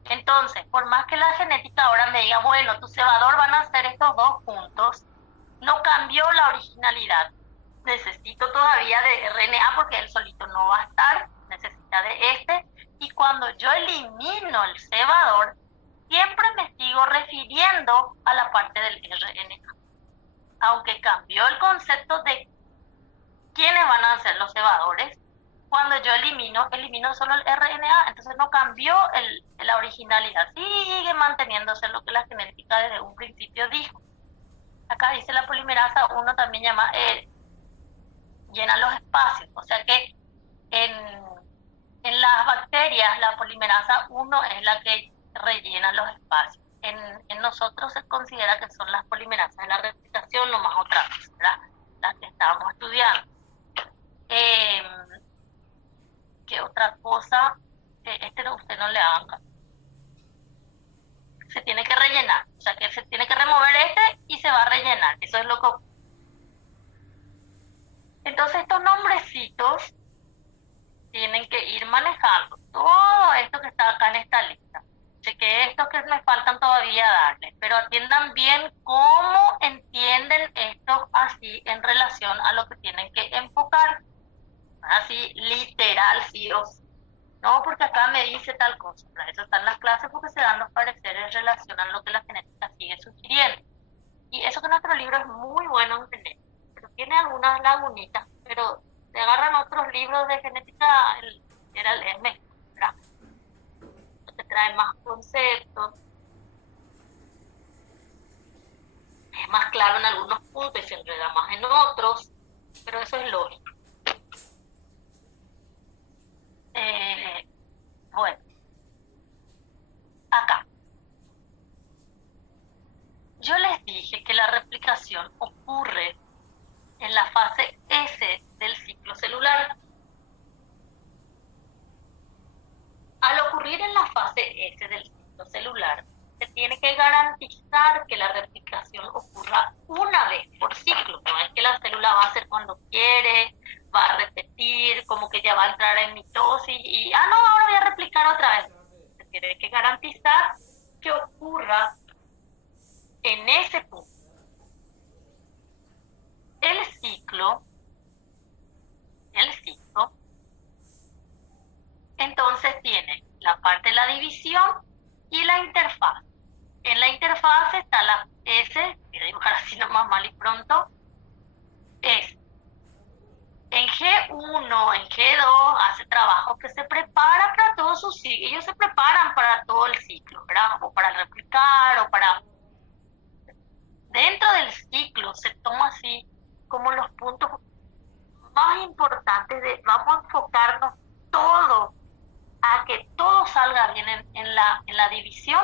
Entonces, por más que la genética ahora me diga, bueno, tu cebador van a ser estos dos puntos, no cambió la originalidad. Necesito todavía de RNA porque él solito no va a estar, necesita de este. Y cuando yo elimino el cebador, siempre me sigo refiriendo a la parte del RNA. Aunque cambió el concepto de quiénes van a ser los cebadores, cuando yo elimino solo el RNA, entonces no cambió la originalidad, sigue manteniéndose lo que la genética desde un principio dijo. Acá dice la polimerasa 1 también llama, llena los espacios, o sea que en las bacterias la polimerasa 1 es la que rellena los espacios. En nosotros se considera que son las polimerasas de la replicación, nomás otra vez, ¿verdad? Las que estábamos estudiando. ¿Qué otra cosa? Usted no le hagan caso. Se tiene que rellenar, o sea que se tiene que remover y se va a rellenar. Eso es lo que... Entonces estos nombrecitos tienen que ir manejando todo esto que está acá en esta lista. Sé que estos que me faltan todavía darles, pero atiendan bien cómo entienden estos así en relación a lo que tienen que enfocar. Así literal, sí o sí. No, porque acá me dice tal cosa. Para eso están las clases, porque se dan los pareceres en relación a lo que la genética sigue sugiriendo. Y eso que nuestro libro es muy bueno en genética, pero tiene algunas lagunitas, pero se agarran otros libros de genética, era el M, ¿verdad? Que trae más conceptos, es más claro en algunos puntos y se enreda más en otros, pero eso es lógico. Bueno, acá yo les dije que la replicación ocurre en la fase S del ciclo celular. Al ocurrir en la fase S del ciclo celular, se tiene que garantizar que la replicación ocurra una vez por ciclo. No es que la célula va a hacer cuando quiere, va a repetir, como que ya va a entrar en mitosis y, no, ahora voy a replicar otra vez. Se tiene que garantizar que ocurra en ese punto. El ciclo, entonces tiene la parte de la división y la interfaz. En la interfaz está la S, voy a dibujar así nomás mal y pronto, es en G1, en G2, hace trabajo que se prepara para todo su ciclo. Ellos se preparan para todo el ciclo, ¿verdad? O para replicar, o para... Dentro del ciclo se toma así como los puntos más importantes de... Vamos a enfocarnos todo a que todo salga bien en la división,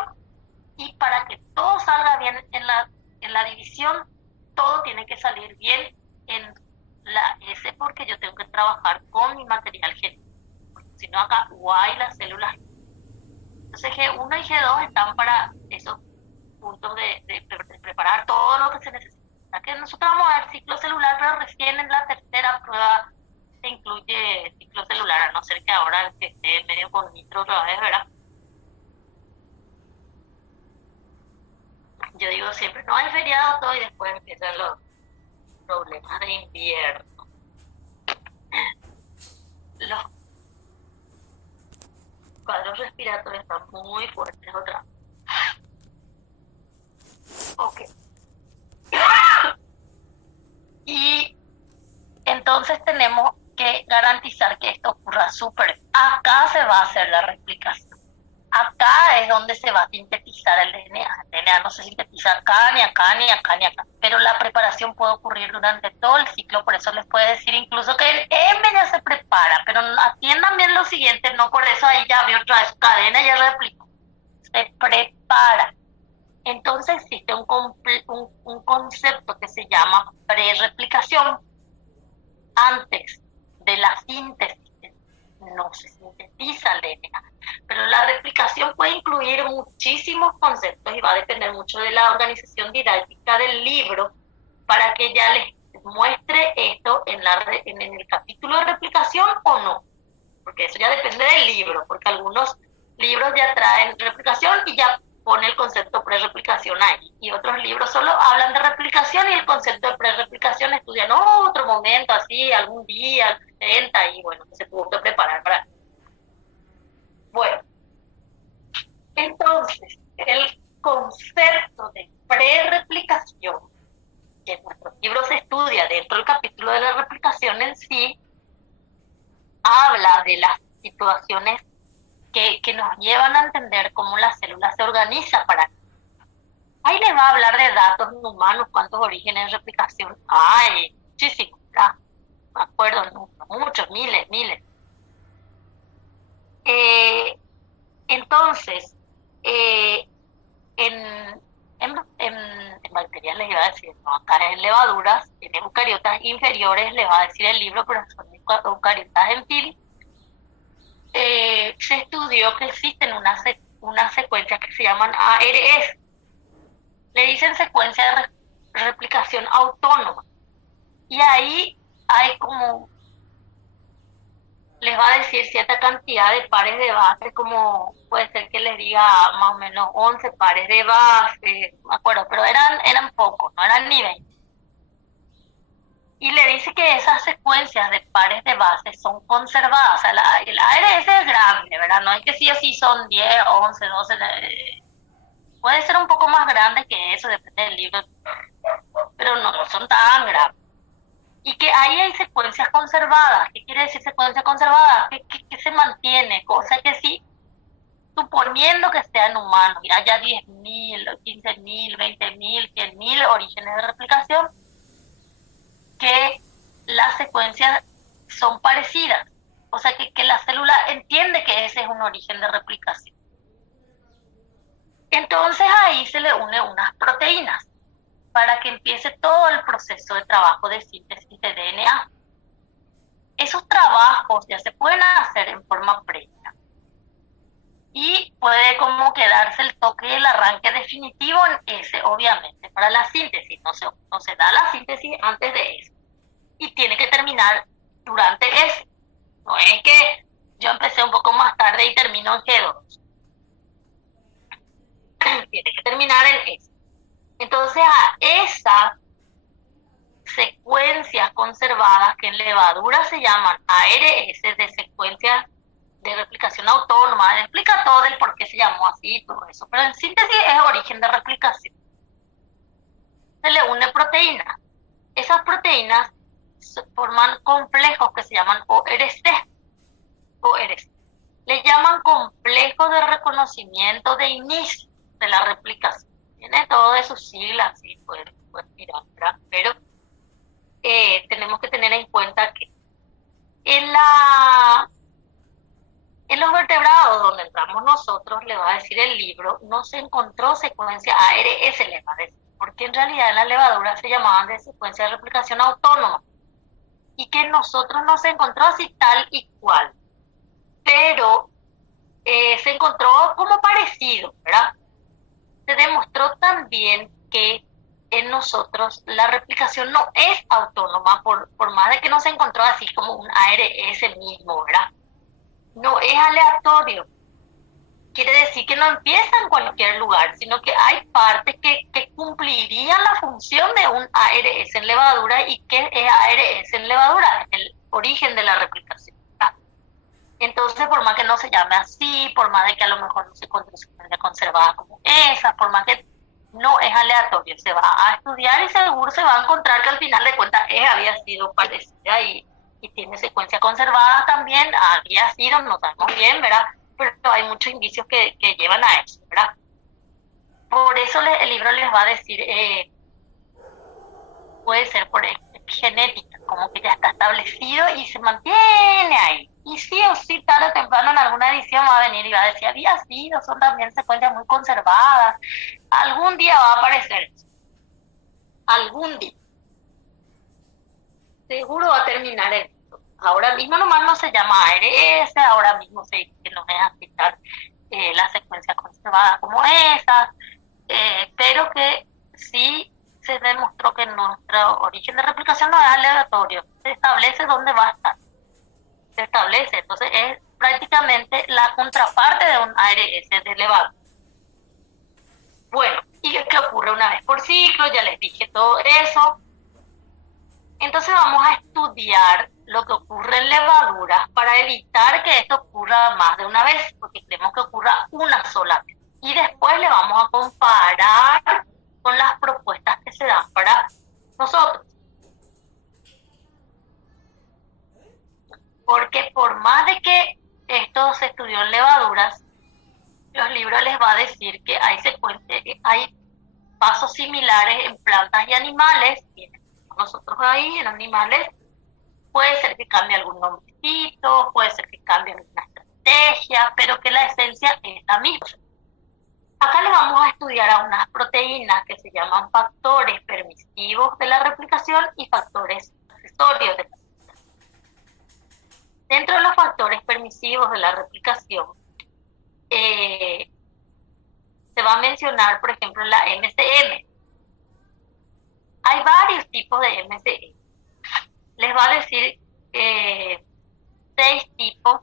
y para que todo salga bien en la división, todo tiene que salir bien en la S, porque yo tengo que trabajar con mi material genético. Si no, acá Y las células. Entonces G1 y G2 están para esos puntos de preparar todo lo que se necesita. Que nosotros vamos a ver ciclo celular, pero recién en la tercera prueba se incluye ciclo celular, a no ser que ahora esté medio con nitro otra vez, ¿verdad? Yo digo siempre, no hay feriado todo, y después empiezan los problemas de invierno. Los cuadros respiratorios están muy fuertes otra vez. Ok. Y entonces tenemos que garantizar que esto ocurra súper. Acá se va a hacer la replicación. Acá es donde se va a sintetizar el DNA. El DNA no se sintetiza acá, ni acá, ni acá, ni acá. Pero la preparación puede ocurrir durante todo el ciclo. Por eso les puedo decir incluso que el M ya se prepara. Pero atiendan bien lo siguiente, no por eso ahí ya veo otra vez cadena, ya replicó. Se prepara. Entonces existe un concepto que se llama pre-replicación. Antes de la síntesis no se sintetiza el DNA, pero la replicación puede incluir muchísimos conceptos y va a depender mucho de la organización didáctica del libro para que ya les muestre esto en el capítulo de replicación o no, porque eso ya depende del libro, porque algunos libros ya traen replicación y ya pone el concepto pre-replicación ahí, y otros libros solo hablan de replicación y el concepto de pre-replicación estudian otro momento, así, algún día, 70, y bueno, se tuvo que preparar para... Bueno, entonces, el concepto de pre-replicación, que en nuestros libros se estudia dentro del capítulo de la replicación en sí, habla de las situaciones que nos llevan a entender cómo la célula se organiza para... Ahí les va a hablar de datos humanos, cuántos orígenes de replicación hay, muchísimos, ¿verdad? Me acuerdo, no, muchos, miles. Entonces, en bacterias les iba a decir, no, acá en levaduras, en eucariotas inferiores les va a decir el libro, pero son eucariotas en fin. Se estudió que existen unas secuencias que se llaman ARS. Le dicen secuencia de replicación autónoma. Y ahí hay como, les va a decir cierta cantidad de pares de base, como puede ser que les diga más o menos 11 pares de base, no me acuerdo, pero eran pocos, no eran ni 20. Y le dice que esas secuencias de pares de base son conservadas. O sea, el ARS es grande, ¿verdad? No es que sí o sí son 10, 11, 12... Puede ser un poco más grande que eso, depende del libro, pero no son tan grandes. Y que ahí hay secuencias conservadas. ¿Qué quiere decir secuencia conservada? Que se mantiene, cosa que sí, suponiendo que sean humanos, y haya 10.000, 15.000, 20.000, 100.000 orígenes de replicación, que las secuencias son parecidas. O sea, que la célula entiende que ese es un origen de replicación. Entonces ahí se le une unas proteínas. para que empiece todo el proceso de trabajo de síntesis de DNA. Esos trabajos ya se pueden hacer en forma previa y puede como quedarse el toque y el arranque definitivo en ese, obviamente, para la síntesis. No se da la síntesis antes de eso y tiene que terminar durante ese. No es que yo empecé un poco más tarde y termino en G2. Tiene que terminar en ese. Entonces a esas secuencias conservadas que en levadura se llaman ARS, de secuencias de replicación autónoma, explica todo el por qué se llamó así y todo eso, pero en síntesis es origen de replicación. Se le une proteínas. Esas proteínas forman complejos que se llaman ORC. Le llaman complejo de reconocimiento de inicio de la replicación. Tiene todo de sus siglas, sí, pueden mirar, ¿verdad? Pero tenemos que tener en cuenta que en los vertebrados donde entramos nosotros, le va a decir el libro, no se encontró secuencia ARS, le va a decir, porque en realidad en la levadura se llamaban de secuencia de replicación autónoma, y que en nosotros no se encontró así tal y cual, pero se encontró como parecido, ¿verdad? Se demostró también que en nosotros la replicación no es autónoma, por más de que no se encontró así como un ARS mismo, ¿verdad? No es aleatorio. Quiere decir que no empieza en cualquier lugar, sino que hay partes que cumplirían la función de un ARS en levadura. ¿Y qué es ARS en levadura? Es el origen de la replicación. Entonces, por más que no se llame así, por más de que a lo mejor no se encuentre conservada como esa, por más que no es aleatorio, se va a estudiar y seguro se va a encontrar que al final de cuentas había sido parecida y tiene secuencia conservada también, había sido, no sabemos bien, ¿verdad? Pero hay muchos indicios que llevan a eso, ¿verdad? Por eso el libro les va a decir, puede ser por genética, como que ya está establecido y se mantiene ahí. Y sí o sí, tarde o temprano en alguna edición va a venir y va a decir, había sido, son también secuencias muy conservadas. Algún día va a aparecer eso. Algún día. Seguro va a terminar en esto. Ahora mismo nomás no se llama ARS, ahora mismo se dice que no es aceptar las secuencias conservadas como esas, pero que sí se demostró que nuestro origen de replicación no es aleatorio, se establece dónde va a estar. Se establece, entonces es prácticamente la contraparte de un ARS de elevado. Bueno, ¿y qué ocurre una vez por ciclo? Ya les dije todo eso. Entonces vamos a estudiar lo que ocurre en levaduras para evitar que esto ocurra más de una vez, porque queremos que ocurra una sola vez. Y después le vamos a comparar con las propuestas que se dan para nosotros. Porque por más de que esto se estudió en levaduras, los libros les va a decir que hay pasos similares en plantas y animales. Nosotros ahí en animales puede ser que cambie algún nombrecito, puede ser que cambie alguna estrategia, pero que la esencia es la misma. Acá les vamos a estudiar a unas proteínas que se llaman factores permisivos de la replicación y factores accesorios de la replicación. Dentro de los factores permisivos de la replicación, se va a mencionar, por ejemplo, la MCM. Hay varios tipos de MCM. Les va a decir 6 tipos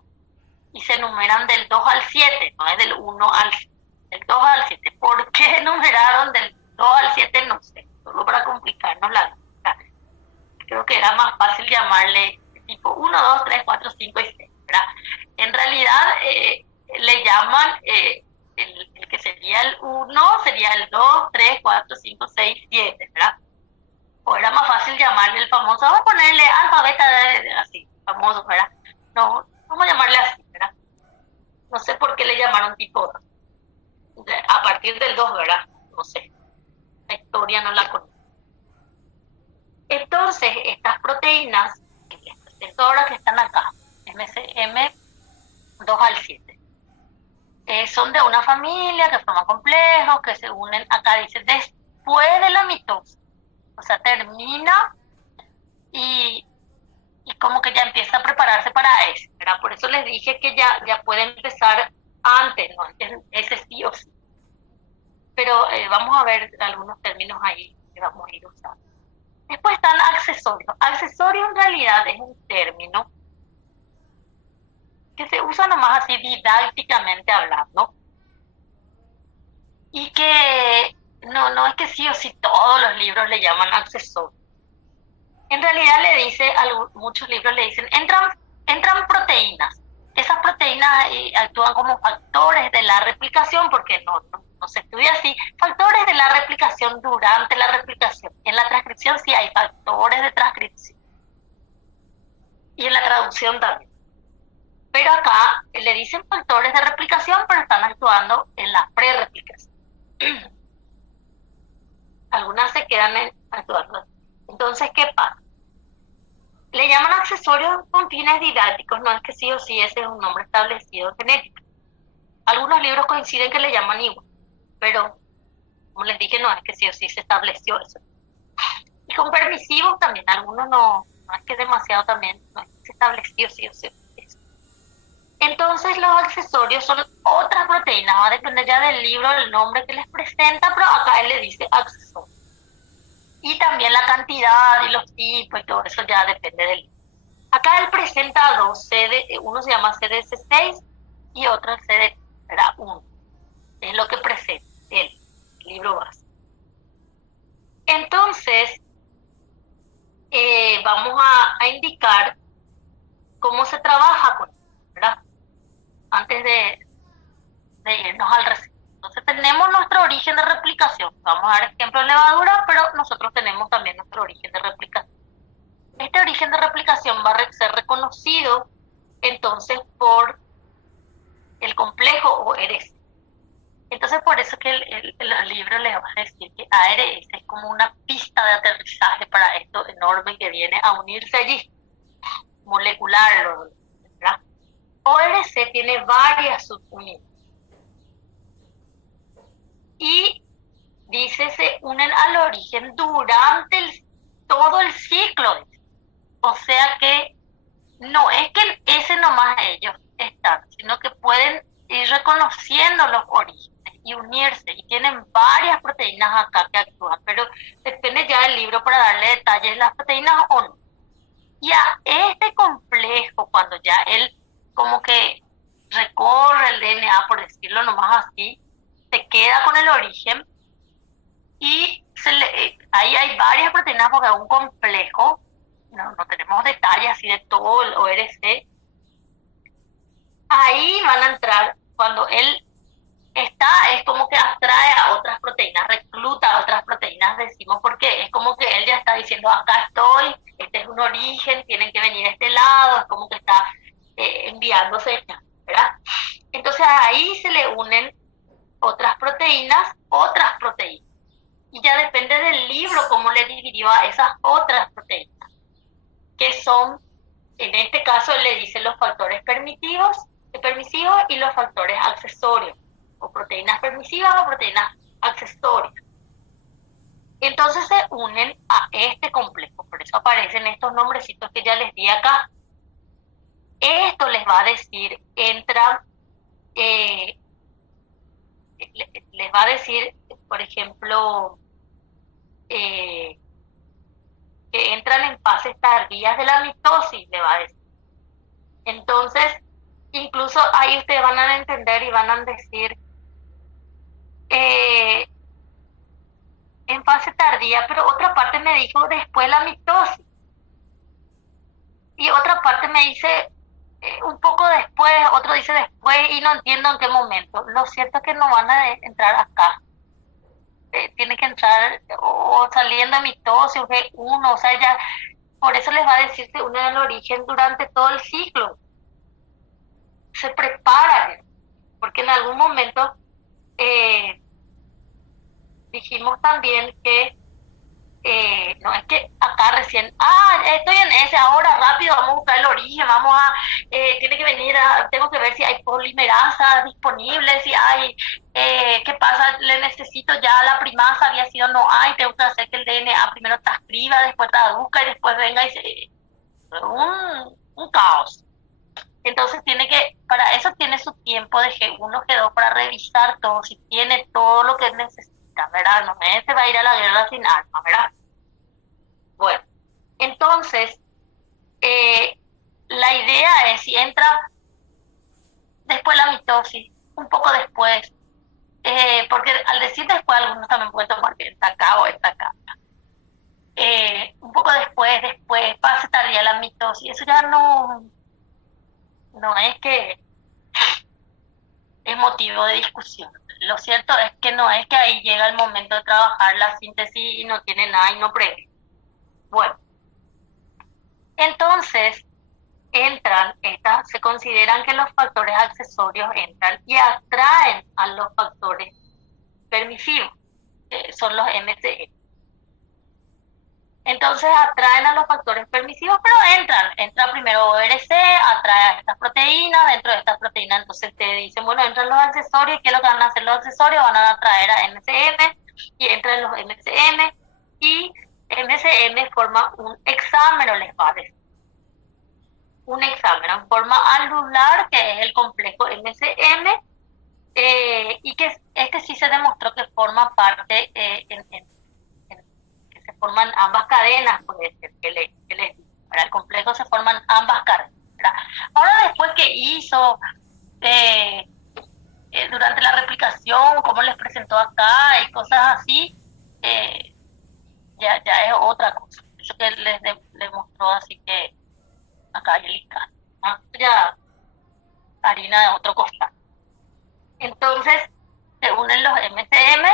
y se enumeran del 2 al 7, no es del 1 al 7, del 2 al 7. ¿Por qué enumeraron del 2 al 7? No sé, solo para complicarnos la vida. Creo que era más fácil llamarle tipo 1, 2, 3, 4, 5 y 6, ¿verdad? En realidad le llaman el que sería el 1, sería el 2, 3, 4, 5, 6, 7, ¿verdad? O era más fácil llamarle el famoso, vamos a ponerle alfabeto así, famoso, ¿verdad? No, vamos a llamarle así, ¿verdad? No sé por qué le llamaron tipo 2. A partir del 2, ¿verdad? No sé. La historia no la conozco. Entonces, estas proteínas, ahora que están acá, MCM 2 al 7, son de una familia que forman complejos, que se unen, acá dice después de la mitosis. O sea, termina y como que ya empieza a prepararse para eso, ¿verdad? Por eso les dije que ya puede empezar antes, ¿no? Ese sí o sí. Pero vamos a ver algunos términos ahí que vamos a ir usando. Después están accesorios. Accesorio en realidad es un término que se usa nomás así didácticamente hablando y que no es que sí o sí todos los libros le llaman accesorios. En realidad muchos libros le dicen, entran proteínas. Esas proteínas actúan como factores de la replicación, porque no se estudia así, factores de la replicación durante la replicación. En la transcripción sí hay factores de transcripción. Y en la traducción también. Pero acá le dicen factores de replicación, pero están actuando en la pre-replicación. Algunas se quedan actuando. Entonces, ¿qué pasa? Le llaman accesorios con fines didácticos, no es que sí o sí ese es un nombre establecido en genética. Algunos libros coinciden que le llaman igual, pero como les dije, no es que sí o sí se estableció eso. Y con permisivos también, algunos no es que demasiado también, no es que se estableció sí o sí eso. Entonces los accesorios son otras proteínas, va a depender ya del libro, del nombre que les presenta, pero acá él le dice accesorio. Y también la cantidad y los tipos y todo eso ya depende del libro. Acá él presenta dos, uno se llama CDC6 y otro es CD1. Es lo que presenta el libro base. Entonces, vamos a indicar cómo se trabaja con esto, ¿verdad? Antes de irnos al receta. Entonces tenemos nuestro origen de replicación. Vamos a dar ejemplo de levadura, pero nosotros tenemos también nuestro origen de replicación. Este origen de replicación va a ser reconocido entonces por el complejo ORS. Entonces por eso que el libro les va a decir que ARS es como una pista de aterrizaje para esto enorme que viene a unirse allí, molecular, ¿verdad? ORS tiene varias subunidades. Y dice, se unen al origen durante todo el ciclo. O sea que no es que ese nomás ellos están, sino que pueden ir reconociendo los orígenes y unirse. Y tienen varias proteínas acá que actúan, pero depende ya del libro para darle detalles de las proteínas o no. Y a este complejo, cuando ya él como que recorre el DNA, por decirlo nomás así, se queda con el origen y ahí hay varias proteínas porque es un complejo, no tenemos detalles así de todo el ORC. Ahí van a entrar, cuando él está, es como que atrae a otras proteínas, recluta a otras proteínas, decimos, porque es como que él ya está diciendo, acá estoy, este es un origen, tienen que venir a este lado, es como que está enviándose, ¿verdad? Entonces ahí se le unen otras proteínas. Y ya depende del libro cómo le dividió a esas otras proteínas, que son, en este caso le dicen los factores permisivos y los factores accesorios, o proteínas permisivas o proteínas accesorias. Entonces se unen a este complejo, por eso aparecen estos nombrecitos que ya les di acá. Esto les va a decir, les va a decir, por ejemplo, que entran en fases tardías de la mitosis, le va a decir. Entonces, incluso ahí ustedes van a entender y van a decir en fase tardía, pero otra parte me dijo después la mitosis. Y otra parte me dice un poco después, otro dice después y no entiendo en qué momento. Lo cierto es que no van a entrar acá. Tiene que entrar o saliendo de mitosis o G1, o sea, ya, por eso les va a decir que uno del origen durante todo el ciclo. Se preparan, porque en algún momento dijimos también que no es que acá recién, estoy en ese, ahora rápido vamos a buscar el origen, tiene que venir, tengo que ver si hay polimerasa disponible, si hay, ¿qué pasa? Le necesito ya la primasa, había sido, no hay, tengo que hacer que el DNA primero transcriba, después traduzca y después venga y un caos. Entonces para eso tiene su tiempo de G1, G2 para revisar todo, si tiene todo lo que necesita, ¿verdad? No se va a ir a la guerra sin armas, ¿verdad? Bueno, entonces, la idea es si entra después la mitosis, un poco después, porque al decir después algunos también pueden tomar que está acá o está acá. Un poco después, pasa tardía la mitosis, eso ya no es que es motivo de discusión. Lo cierto es que no es que ahí llega el momento de trabajar la síntesis y no tiene nada y no prevé. Bueno, entonces se consideran que los factores accesorios entran y atraen a los factores permisivos, que son los MCE. Entonces atraen a los factores permisivos, pero entra primero ORC, atrae a estas proteínas, dentro de estas proteínas entonces te dicen, bueno, entran los accesorios, ¿qué es lo que van a hacer los accesorios? Van a atraer a MCM, y entran los MCM, y MCM forma un hexámero, les va a decir. Un hexámero en forma anular, que es el complejo MCM, y que este sí se demostró que forma parte que se forman ambas cadenas, puede ser para el complejo se forman ambas cadenas, ¿verdad? Ahora después que hizo durante la replicación, cómo les presentó acá y cosas así, ya es otra cosa. Eso que les mostró, así que acá hay el ICA, ¿no? Ya harina de otro costal. Entonces se unen los MCM.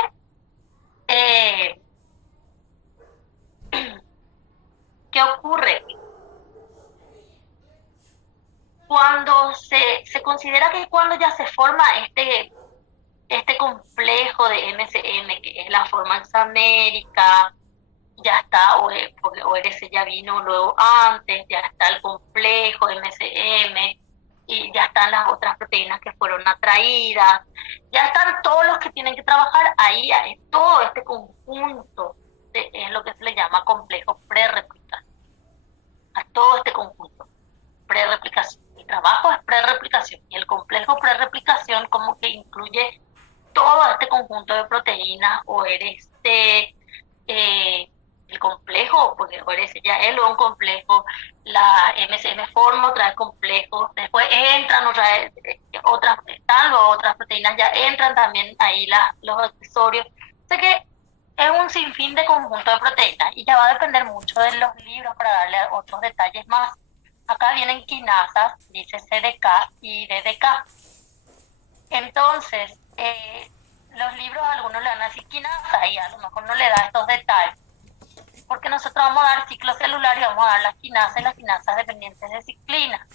¿Qué ocurre? Cuando se considera que cuando ya se forma este complejo de MCM, que es la forma hexamérica, ya está, porque ORC ya vino luego antes, ya está el complejo MCM, y ya están las otras proteínas que fueron atraídas, ya están todos los que tienen que trabajar ahí, todo este conjunto es lo que se le llama complejo prerreplicación. A todo este conjunto, prerreplicación. El trabajo es prerreplicación y el complejo prerreplicación como que incluye todo este conjunto de proteínas, ORC, el complejo, porque ORC ya es un complejo, la MCM forma otra vez complejo, después entran otras proteínas, ya entran también ahí los accesorios. O sea que es un sinfín de conjunto de proteínas y ya va a depender mucho de los libros para darle otros detalles más. Acá vienen quinasas, dice CDK y DDK. Entonces, los libros a algunos le dan así quinasa y a lo mejor no le da estos detalles. Porque nosotros vamos a dar ciclo celular y vamos a dar las quinasas y las quinasas dependientes de ciclina.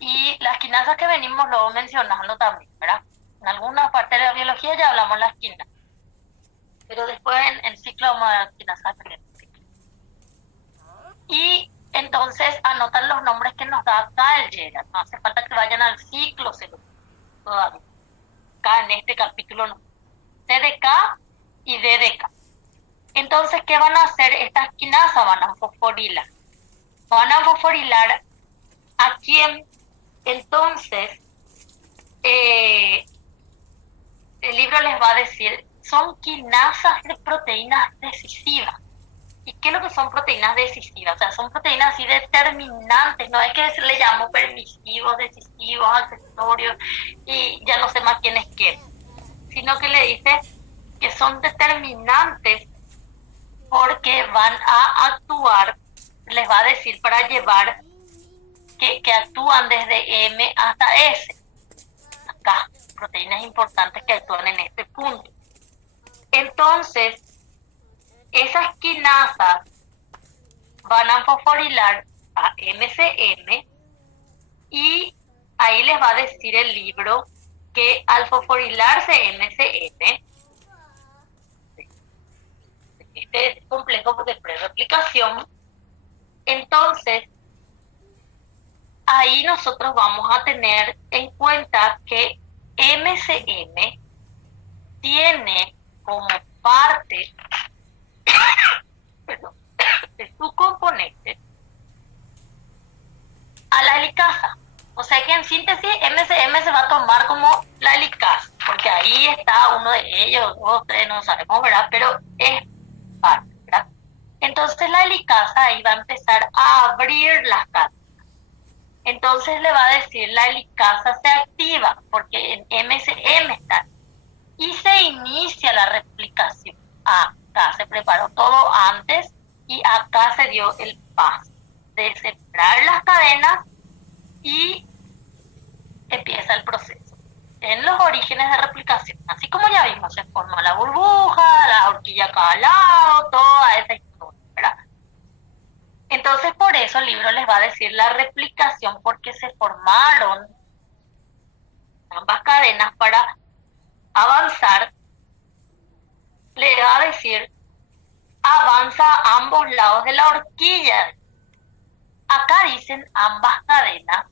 Y las quinasas que venimos luego mencionando también, ¿verdad? En alguna parte de la biología ya hablamos las quinasas. Pero después en el ciclo vamos a dar quinasas dependientes de ciclina. Y entonces anotan los nombres que nos da acá el Gerard. No hace falta que vayan al ciclo celular todavía. Acá en este capítulo no. CDK y DDK. Entonces, ¿qué van a hacer estas quinasas? Van a fosforilar. Van a fosforilar a quién. Entonces, el libro les va a decir, son quinasas de proteínas decisivas. ¿Y qué es lo que son proteínas decisivas? O sea, son proteínas así determinantes, no es que se le llamo permisivos, decisivos, accesorios, y ya no sé más quién es quién, sino que le dice que son determinantes porque van a actuar, les va a decir para llevar que actúan desde M hasta S. Acá, proteínas importantes que actúan en este punto. Entonces, esas quinasas van a fosforilar a MCM y ahí les va a decir el libro que al fosforilarse MCM, replicación, entonces ahí nosotros vamos a tener en cuenta que MCM tiene como parte perdón, de su componente a la helicasa. O sea que en síntesis MCM se va a tomar como la helicasa, porque ahí está uno de ellos, dos, tres, no sabemos, ¿verdad? Pero es parte, ¿verdad? Entonces la helicasa ahí va a empezar a abrir las cadenas. Entonces le va a decir la helicasa se activa, porque en MCM está. Y se inicia la replicación. Acá se preparó todo antes y acá se dio el paso de separar las cadenas y empieza el proceso. En los orígenes de replicación, así como ya vimos, se forma la burbuja, la horquilla a cada lado, toda esa historia, ¿verdad? Entonces por eso el libro les va a decir la replicación, porque se formaron ambas cadenas para avanzar. Le va a decir avanza a ambos lados de la horquilla. Acá dicen ambas cadenas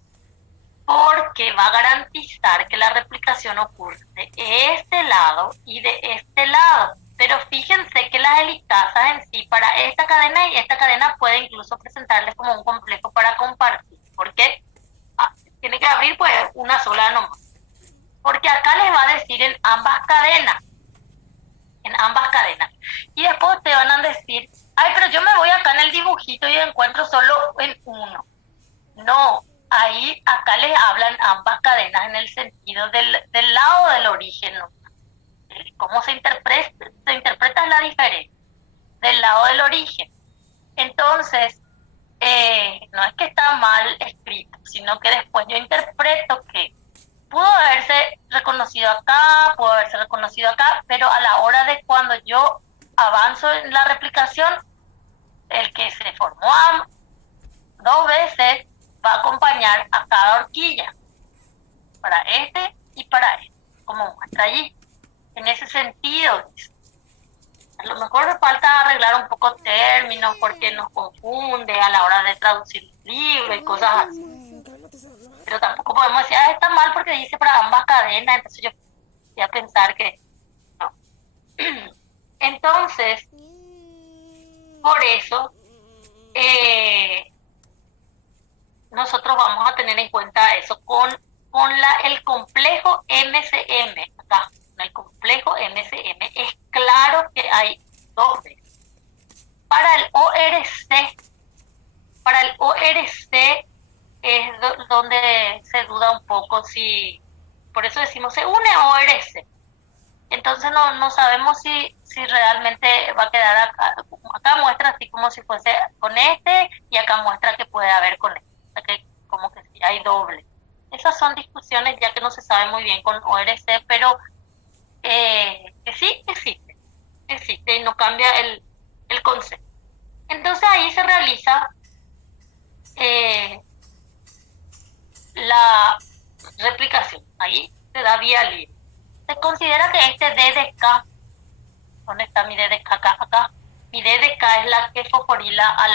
porque va a garantizar que la replicación ocurre de este lado y de este lado. Pero fíjense que las helicasas en sí, para esta cadena y esta cadena, puede incluso presentarles como un complejo para compartir. ¿Por qué? Tiene que abrir pues una sola nomás. Porque acá les va a decir en ambas cadenas. En ambas cadenas. Y después te van a decir, ay, pero yo me voy acá en el dibujito y encuentro solo en uno. No, ahí acá les hablan ambas cadenas en el sentido del lado del origen, ¿no? Cómo se interpreta la diferencia del lado del origen. Entonces, no es que está mal escrito, sino que después yo interpreto que pudo haberse reconocido acá, pudo haberse reconocido acá, pero a la hora de cuando yo avanzo en la replicación, el que se formó dos veces va a acompañar a cada horquilla, para este y para este, como muestra allí. En ese sentido, a lo mejor me falta arreglar un poco términos porque nos confunde a la hora de traducir el libro y cosas así. Pero tampoco podemos decir, está mal porque dice para ambas cadenas, entonces yo voy a pensar que no. Entonces, por eso, nosotros vamos a tener en cuenta eso con el complejo MCM. Acá, en el complejo MCM, es claro que hay dos veces. Para el ORC es donde se duda un poco si, por eso decimos se une ORC. Entonces no sabemos si realmente va a quedar acá muestra así como si fuese con este y acá muestra que puede haber con este. O sea que como que si hay doble. Esas son discusiones ya que no se sabe muy bien con ORC, pero que sí existe y no cambia el concepto. Entonces ahí se realiza la replicación, ahí se da vía libre. Se considera que este D de K, ¿dónde está mi D de K? Acá. Mi D de K es la que fosforila a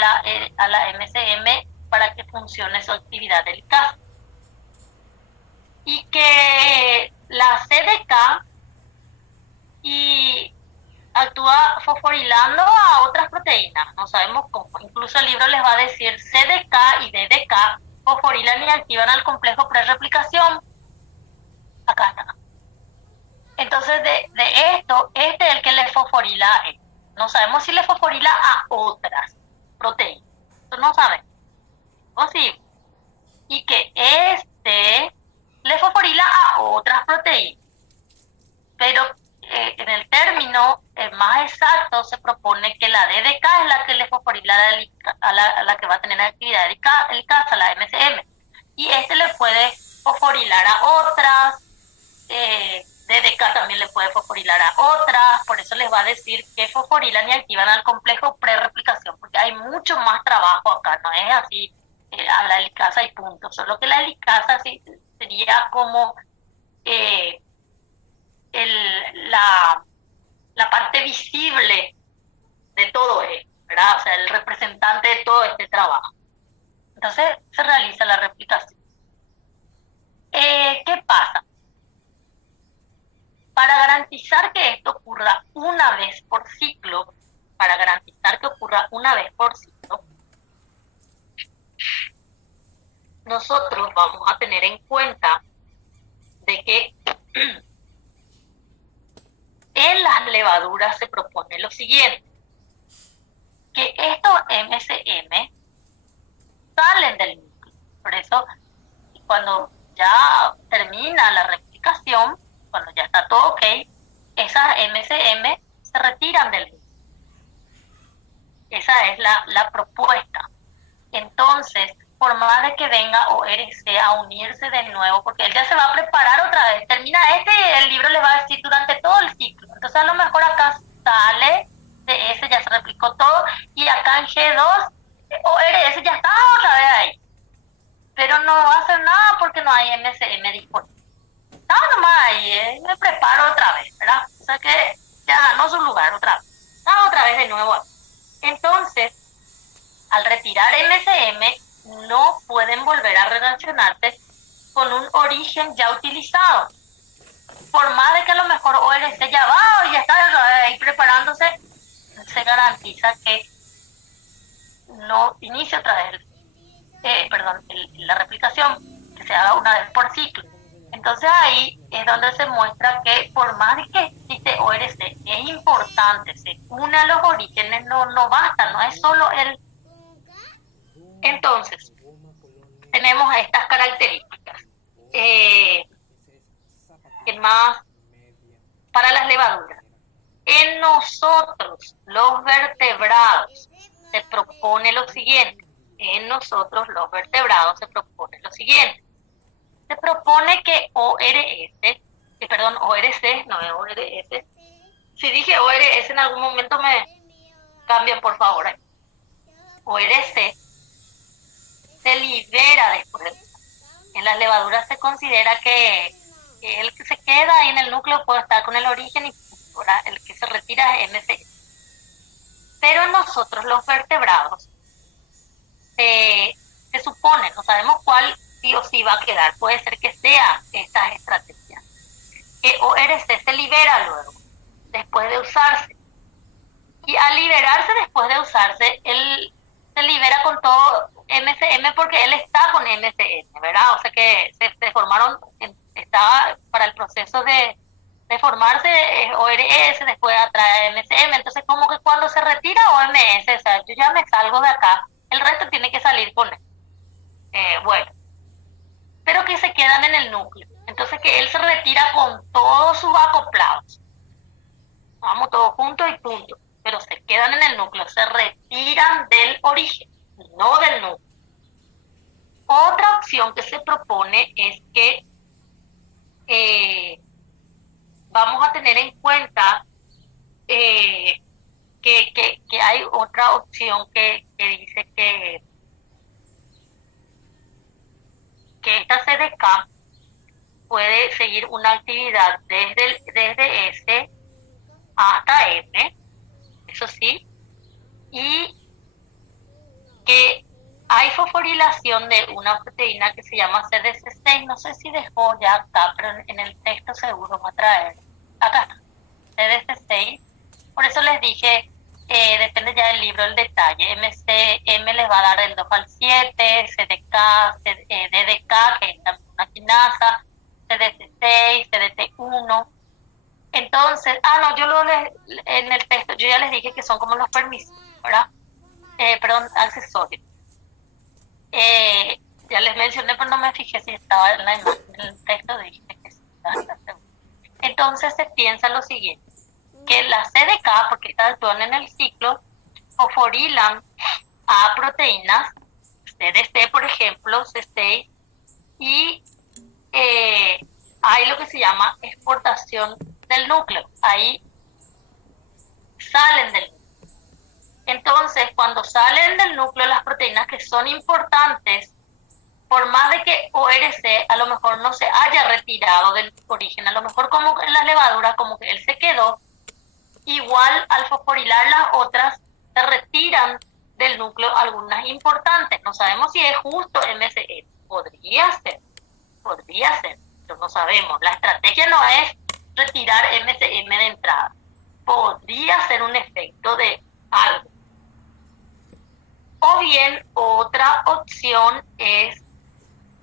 la MCM para que funcione su actividad del K. Y que la C de K y actúa fosforilando a otras proteínas, no sabemos cómo. Incluso el libro les va a decir C de K y D de K fosforilan y activan al complejo pre-replicación. Acá está. Entonces, de esto, este es el que le fosforila a él. No sabemos si le fosforila a otras proteínas. Eso no sabemos. O sí. Y que este le fosforila a otras proteínas. Pero en el término más exacto se propone que la D de K es la que le fosforila a la que va a tener actividad el K, a la MCM. Y este le puede fosforilar a otras. DDK también le puede fosforilar a otras, por eso les va a decir que fosforilan y activan al complejo pre-replicación, porque hay mucho más trabajo acá, no es así a la helicasa y punto, solo que la helicasa sí, sería como la parte visible de todo esto, ¿verdad? ¿verdad? O sea, el representante de todo este trabajo. Entonces se realiza la replicación. ¿Qué pasa? Para garantizar que esto ocurra una vez por ciclo, nosotros vamos a tener en cuenta de que en las levaduras se propone lo siguiente, que estos MCM salen del núcleo. Por eso, cuando ya termina la replicación, cuando ya está todo ok, esas MCM se retiran del núcleo. Esa es la propuesta. Entonces, por más de que venga ORC a unirse de nuevo, porque él ya se va a preparar otra vez, termina el libro le va a decir durante todo el ciclo. Entonces, a lo mejor acá sale de ese, ya se replicó todo, y acá en G2, ORS ya está otra vez ahí. Pero no va a hacer nada porque no hay MCM disponible. No, nomás ahí, me preparo otra vez, ¿verdad? O sea que ya ganó su lugar otra vez. Está otra vez de nuevo. Entonces, al retirar MCM, no pueden volver a relacionarse con un origen ya utilizado. Por más de que a lo mejor ORC ya va o ya está ahí preparándose, se garantiza que no inicie otra vez la replicación, que se haga una vez por ciclo. Entonces ahí es donde se muestra que por más de que existe ORC, es importante, se une a los orígenes, no basta, no es solo el. Entonces, tenemos estas características. ¿Qué más? Para las levaduras. En nosotros, los vertebrados, se propone lo siguiente. Se propone que ORC, no es ORS. Si dije ORS en algún momento me cambian, por favor. ORC se libera después. En las levaduras se considera que el que se queda ahí en el núcleo puede estar con el origen y el que se retira es MC. Pero nosotros los vertebrados se supone, no sabemos cuál sí o sí va a quedar, puede ser que sea estas estrategias, que ORC se libera luego, después de usarse. Y al liberarse después de usarse, él se libera con todo MCM porque él está con MCM, ¿verdad? O sea que se formaron, estaba para el proceso de formarse ORS, después atrae MCM, entonces como que cuando se retira OMS, o sea, yo ya me salgo de acá, el resto tiene que salir con él. Bueno, pero que se quedan en el núcleo, entonces que él se retira con todos sus acoplados, vamos todos juntos y punto, pero se quedan en el núcleo, se retiran del origen, no del núcleo. Otra opción que se propone es que vamos a tener en cuenta que hay otra opción que dice que esta CDK puede seguir una actividad desde S hasta M, eso sí, y que hay fosforilación de una proteína que se llama CDC6, no sé si dejó ya acá, pero en el texto seguro va a traer. Acá está, CDC6, por eso les dije, depende ya del libro el detalle, MCM les va a dar el 2 al 7, CDK, DDK, que es también una quinasa, CDC6, CDT1. Entonces, en el texto yo ya les dije que son como los permisos, ¿verdad? Accesorios. Ya les mencioné, pero no me fijé si estaba en la imagen, en el texto dije que sí. Entonces se piensa lo siguiente, que la CDK, porque estas actúan en el ciclo, fosforilan a proteínas, CDC por ejemplo, C6, y hay lo que se llama exportación del núcleo, ahí salen del núcleo. Entonces, cuando salen del núcleo las proteínas que son importantes, por más de que ORC a lo mejor no se haya retirado del origen, a lo mejor como en la levadura, como que él se quedó, igual al fosforilar las otras se retiran del núcleo algunas importantes. No sabemos si es justo MSM. Podría ser, pero no sabemos. La estrategia no es retirar MSM de entrada. Podría ser un efecto de algo. O bien, otra opción es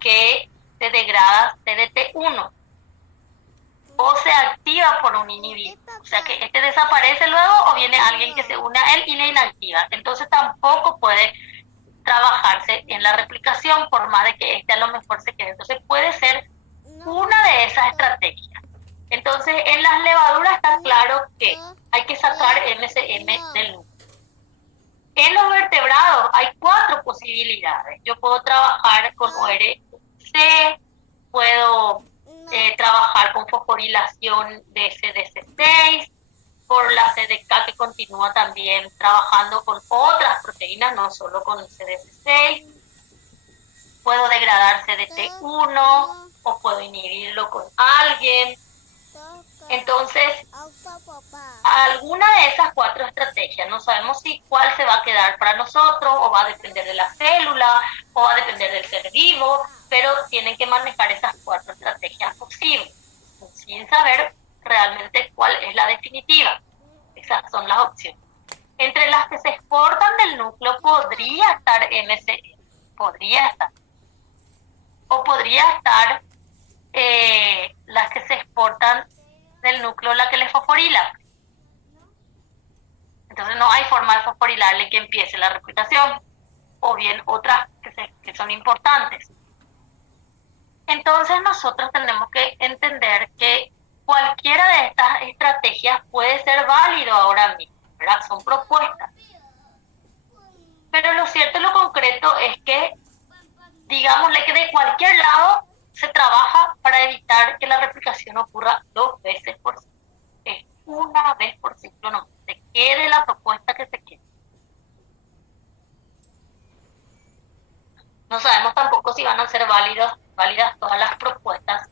que se degrada CDT1 o se activa por un inhibidor. O sea que este desaparece luego o viene alguien que se une a él y le inactiva. Entonces tampoco puede trabajarse en la replicación por más de que este a lo mejor se quede. Entonces puede ser una de esas estrategias. Entonces en las levaduras está claro que hay que sacar MSM del núcleo. En los vertebrados hay 4 posibilidades. Yo puedo trabajar con ORC, puedo trabajar con fosforilación de CDC6, por la CDK que continúa también trabajando con otras proteínas, no solo con CDC6. Puedo degradar CDT1 o puedo inhibirlo con alguien. Entonces, alguna de esas 4 estrategias, no sabemos si cuál se va a quedar para nosotros, o va a depender de la célula, o va a depender del ser vivo, pero tienen que manejar esas 4 estrategias posibles, sin saber realmente cuál es la definitiva. Esas son las opciones. Entre las que se exportan del núcleo podría estar MCE, podría estar. O podría estar las que se exportan del núcleo, la que le fosforila. Entonces no hay forma de fosforilarle que empiece la replicación. O bien otras que son importantes. Entonces nosotros tenemos que entender que cualquiera de estas estrategias puede ser válido ahora mismo, ¿verdad? Son propuestas. Pero lo cierto y lo concreto es que, digámosle que de cualquier lado se trabaja para evitar que la replicación ocurra 2 veces por ciclo. Es una vez por ciclo, no se quede la propuesta que se quede. No sabemos tampoco si van a ser válidas todas las propuestas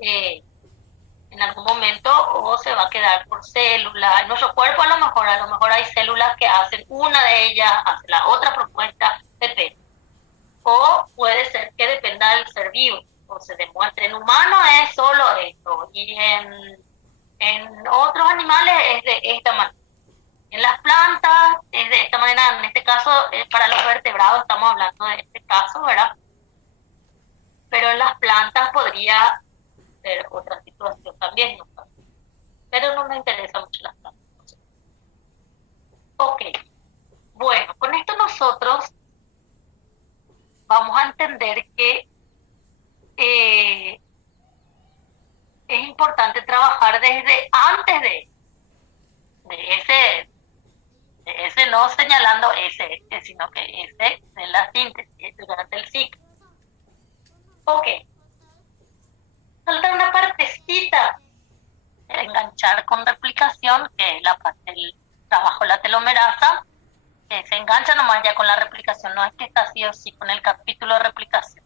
en algún momento, o se va a quedar por célula. En nuestro cuerpo a lo mejor hay células que hacen una de ellas, hace la otra propuesta, depende. O puede ser que dependa del ser vivo, o se demuestre en humanos es solo esto, y en otros animales es de esta manera. En las plantas es de esta manera. En este caso, para los vertebrados estamos hablando de este caso, ¿verdad? Pero en las plantas podría ser otra situación también, ¿no? Pero no me interesa mucho las plantas. Ok, bueno, con esto nosotros vamos a entender que es importante trabajar desde antes de ese no señalando ese, sino que ese de la síntesis, durante el ciclo. Ok. Falta una partecita, enganchar con replicación, que es la parte del trabajo de la telomerasa, que se engancha nomás ya con la replicación, no es que está sí o sí con el capítulo de replicación.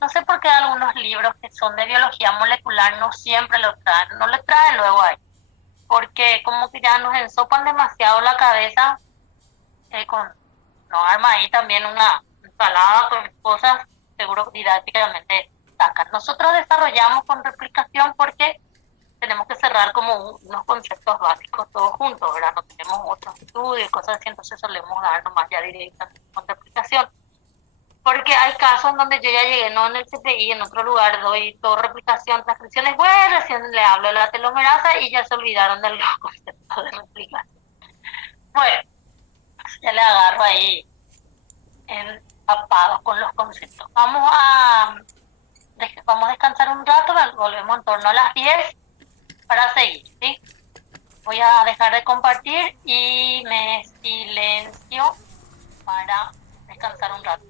No sé por qué algunos libros que son de biología molecular no siempre lo traen, no le traen luego ahí, porque como que ya nos ensopan demasiado la cabeza, nos arma ahí también una ensalada con cosas, seguro didácticamente sacan. Nosotros desarrollamos con replicación porque tenemos que cerrar como unos conceptos básicos todos juntos, ¿verdad? No tenemos otros estudios y cosas así, entonces solemos dar nomás ya directamente con replicación. Porque hay casos donde yo ya llegué, no en el CPI, en otro lugar, doy todo replicación, transcripciones, bueno, recién le hablo de la telomerasa y ya se olvidaron de los conceptos de replicación. Bueno, ya le agarro ahí empapados con los conceptos. Vamos a descansar un rato, volvemos en torno a las 10 para seguir, ¿sí? Voy a dejar de compartir y me silencio para descansar un rato.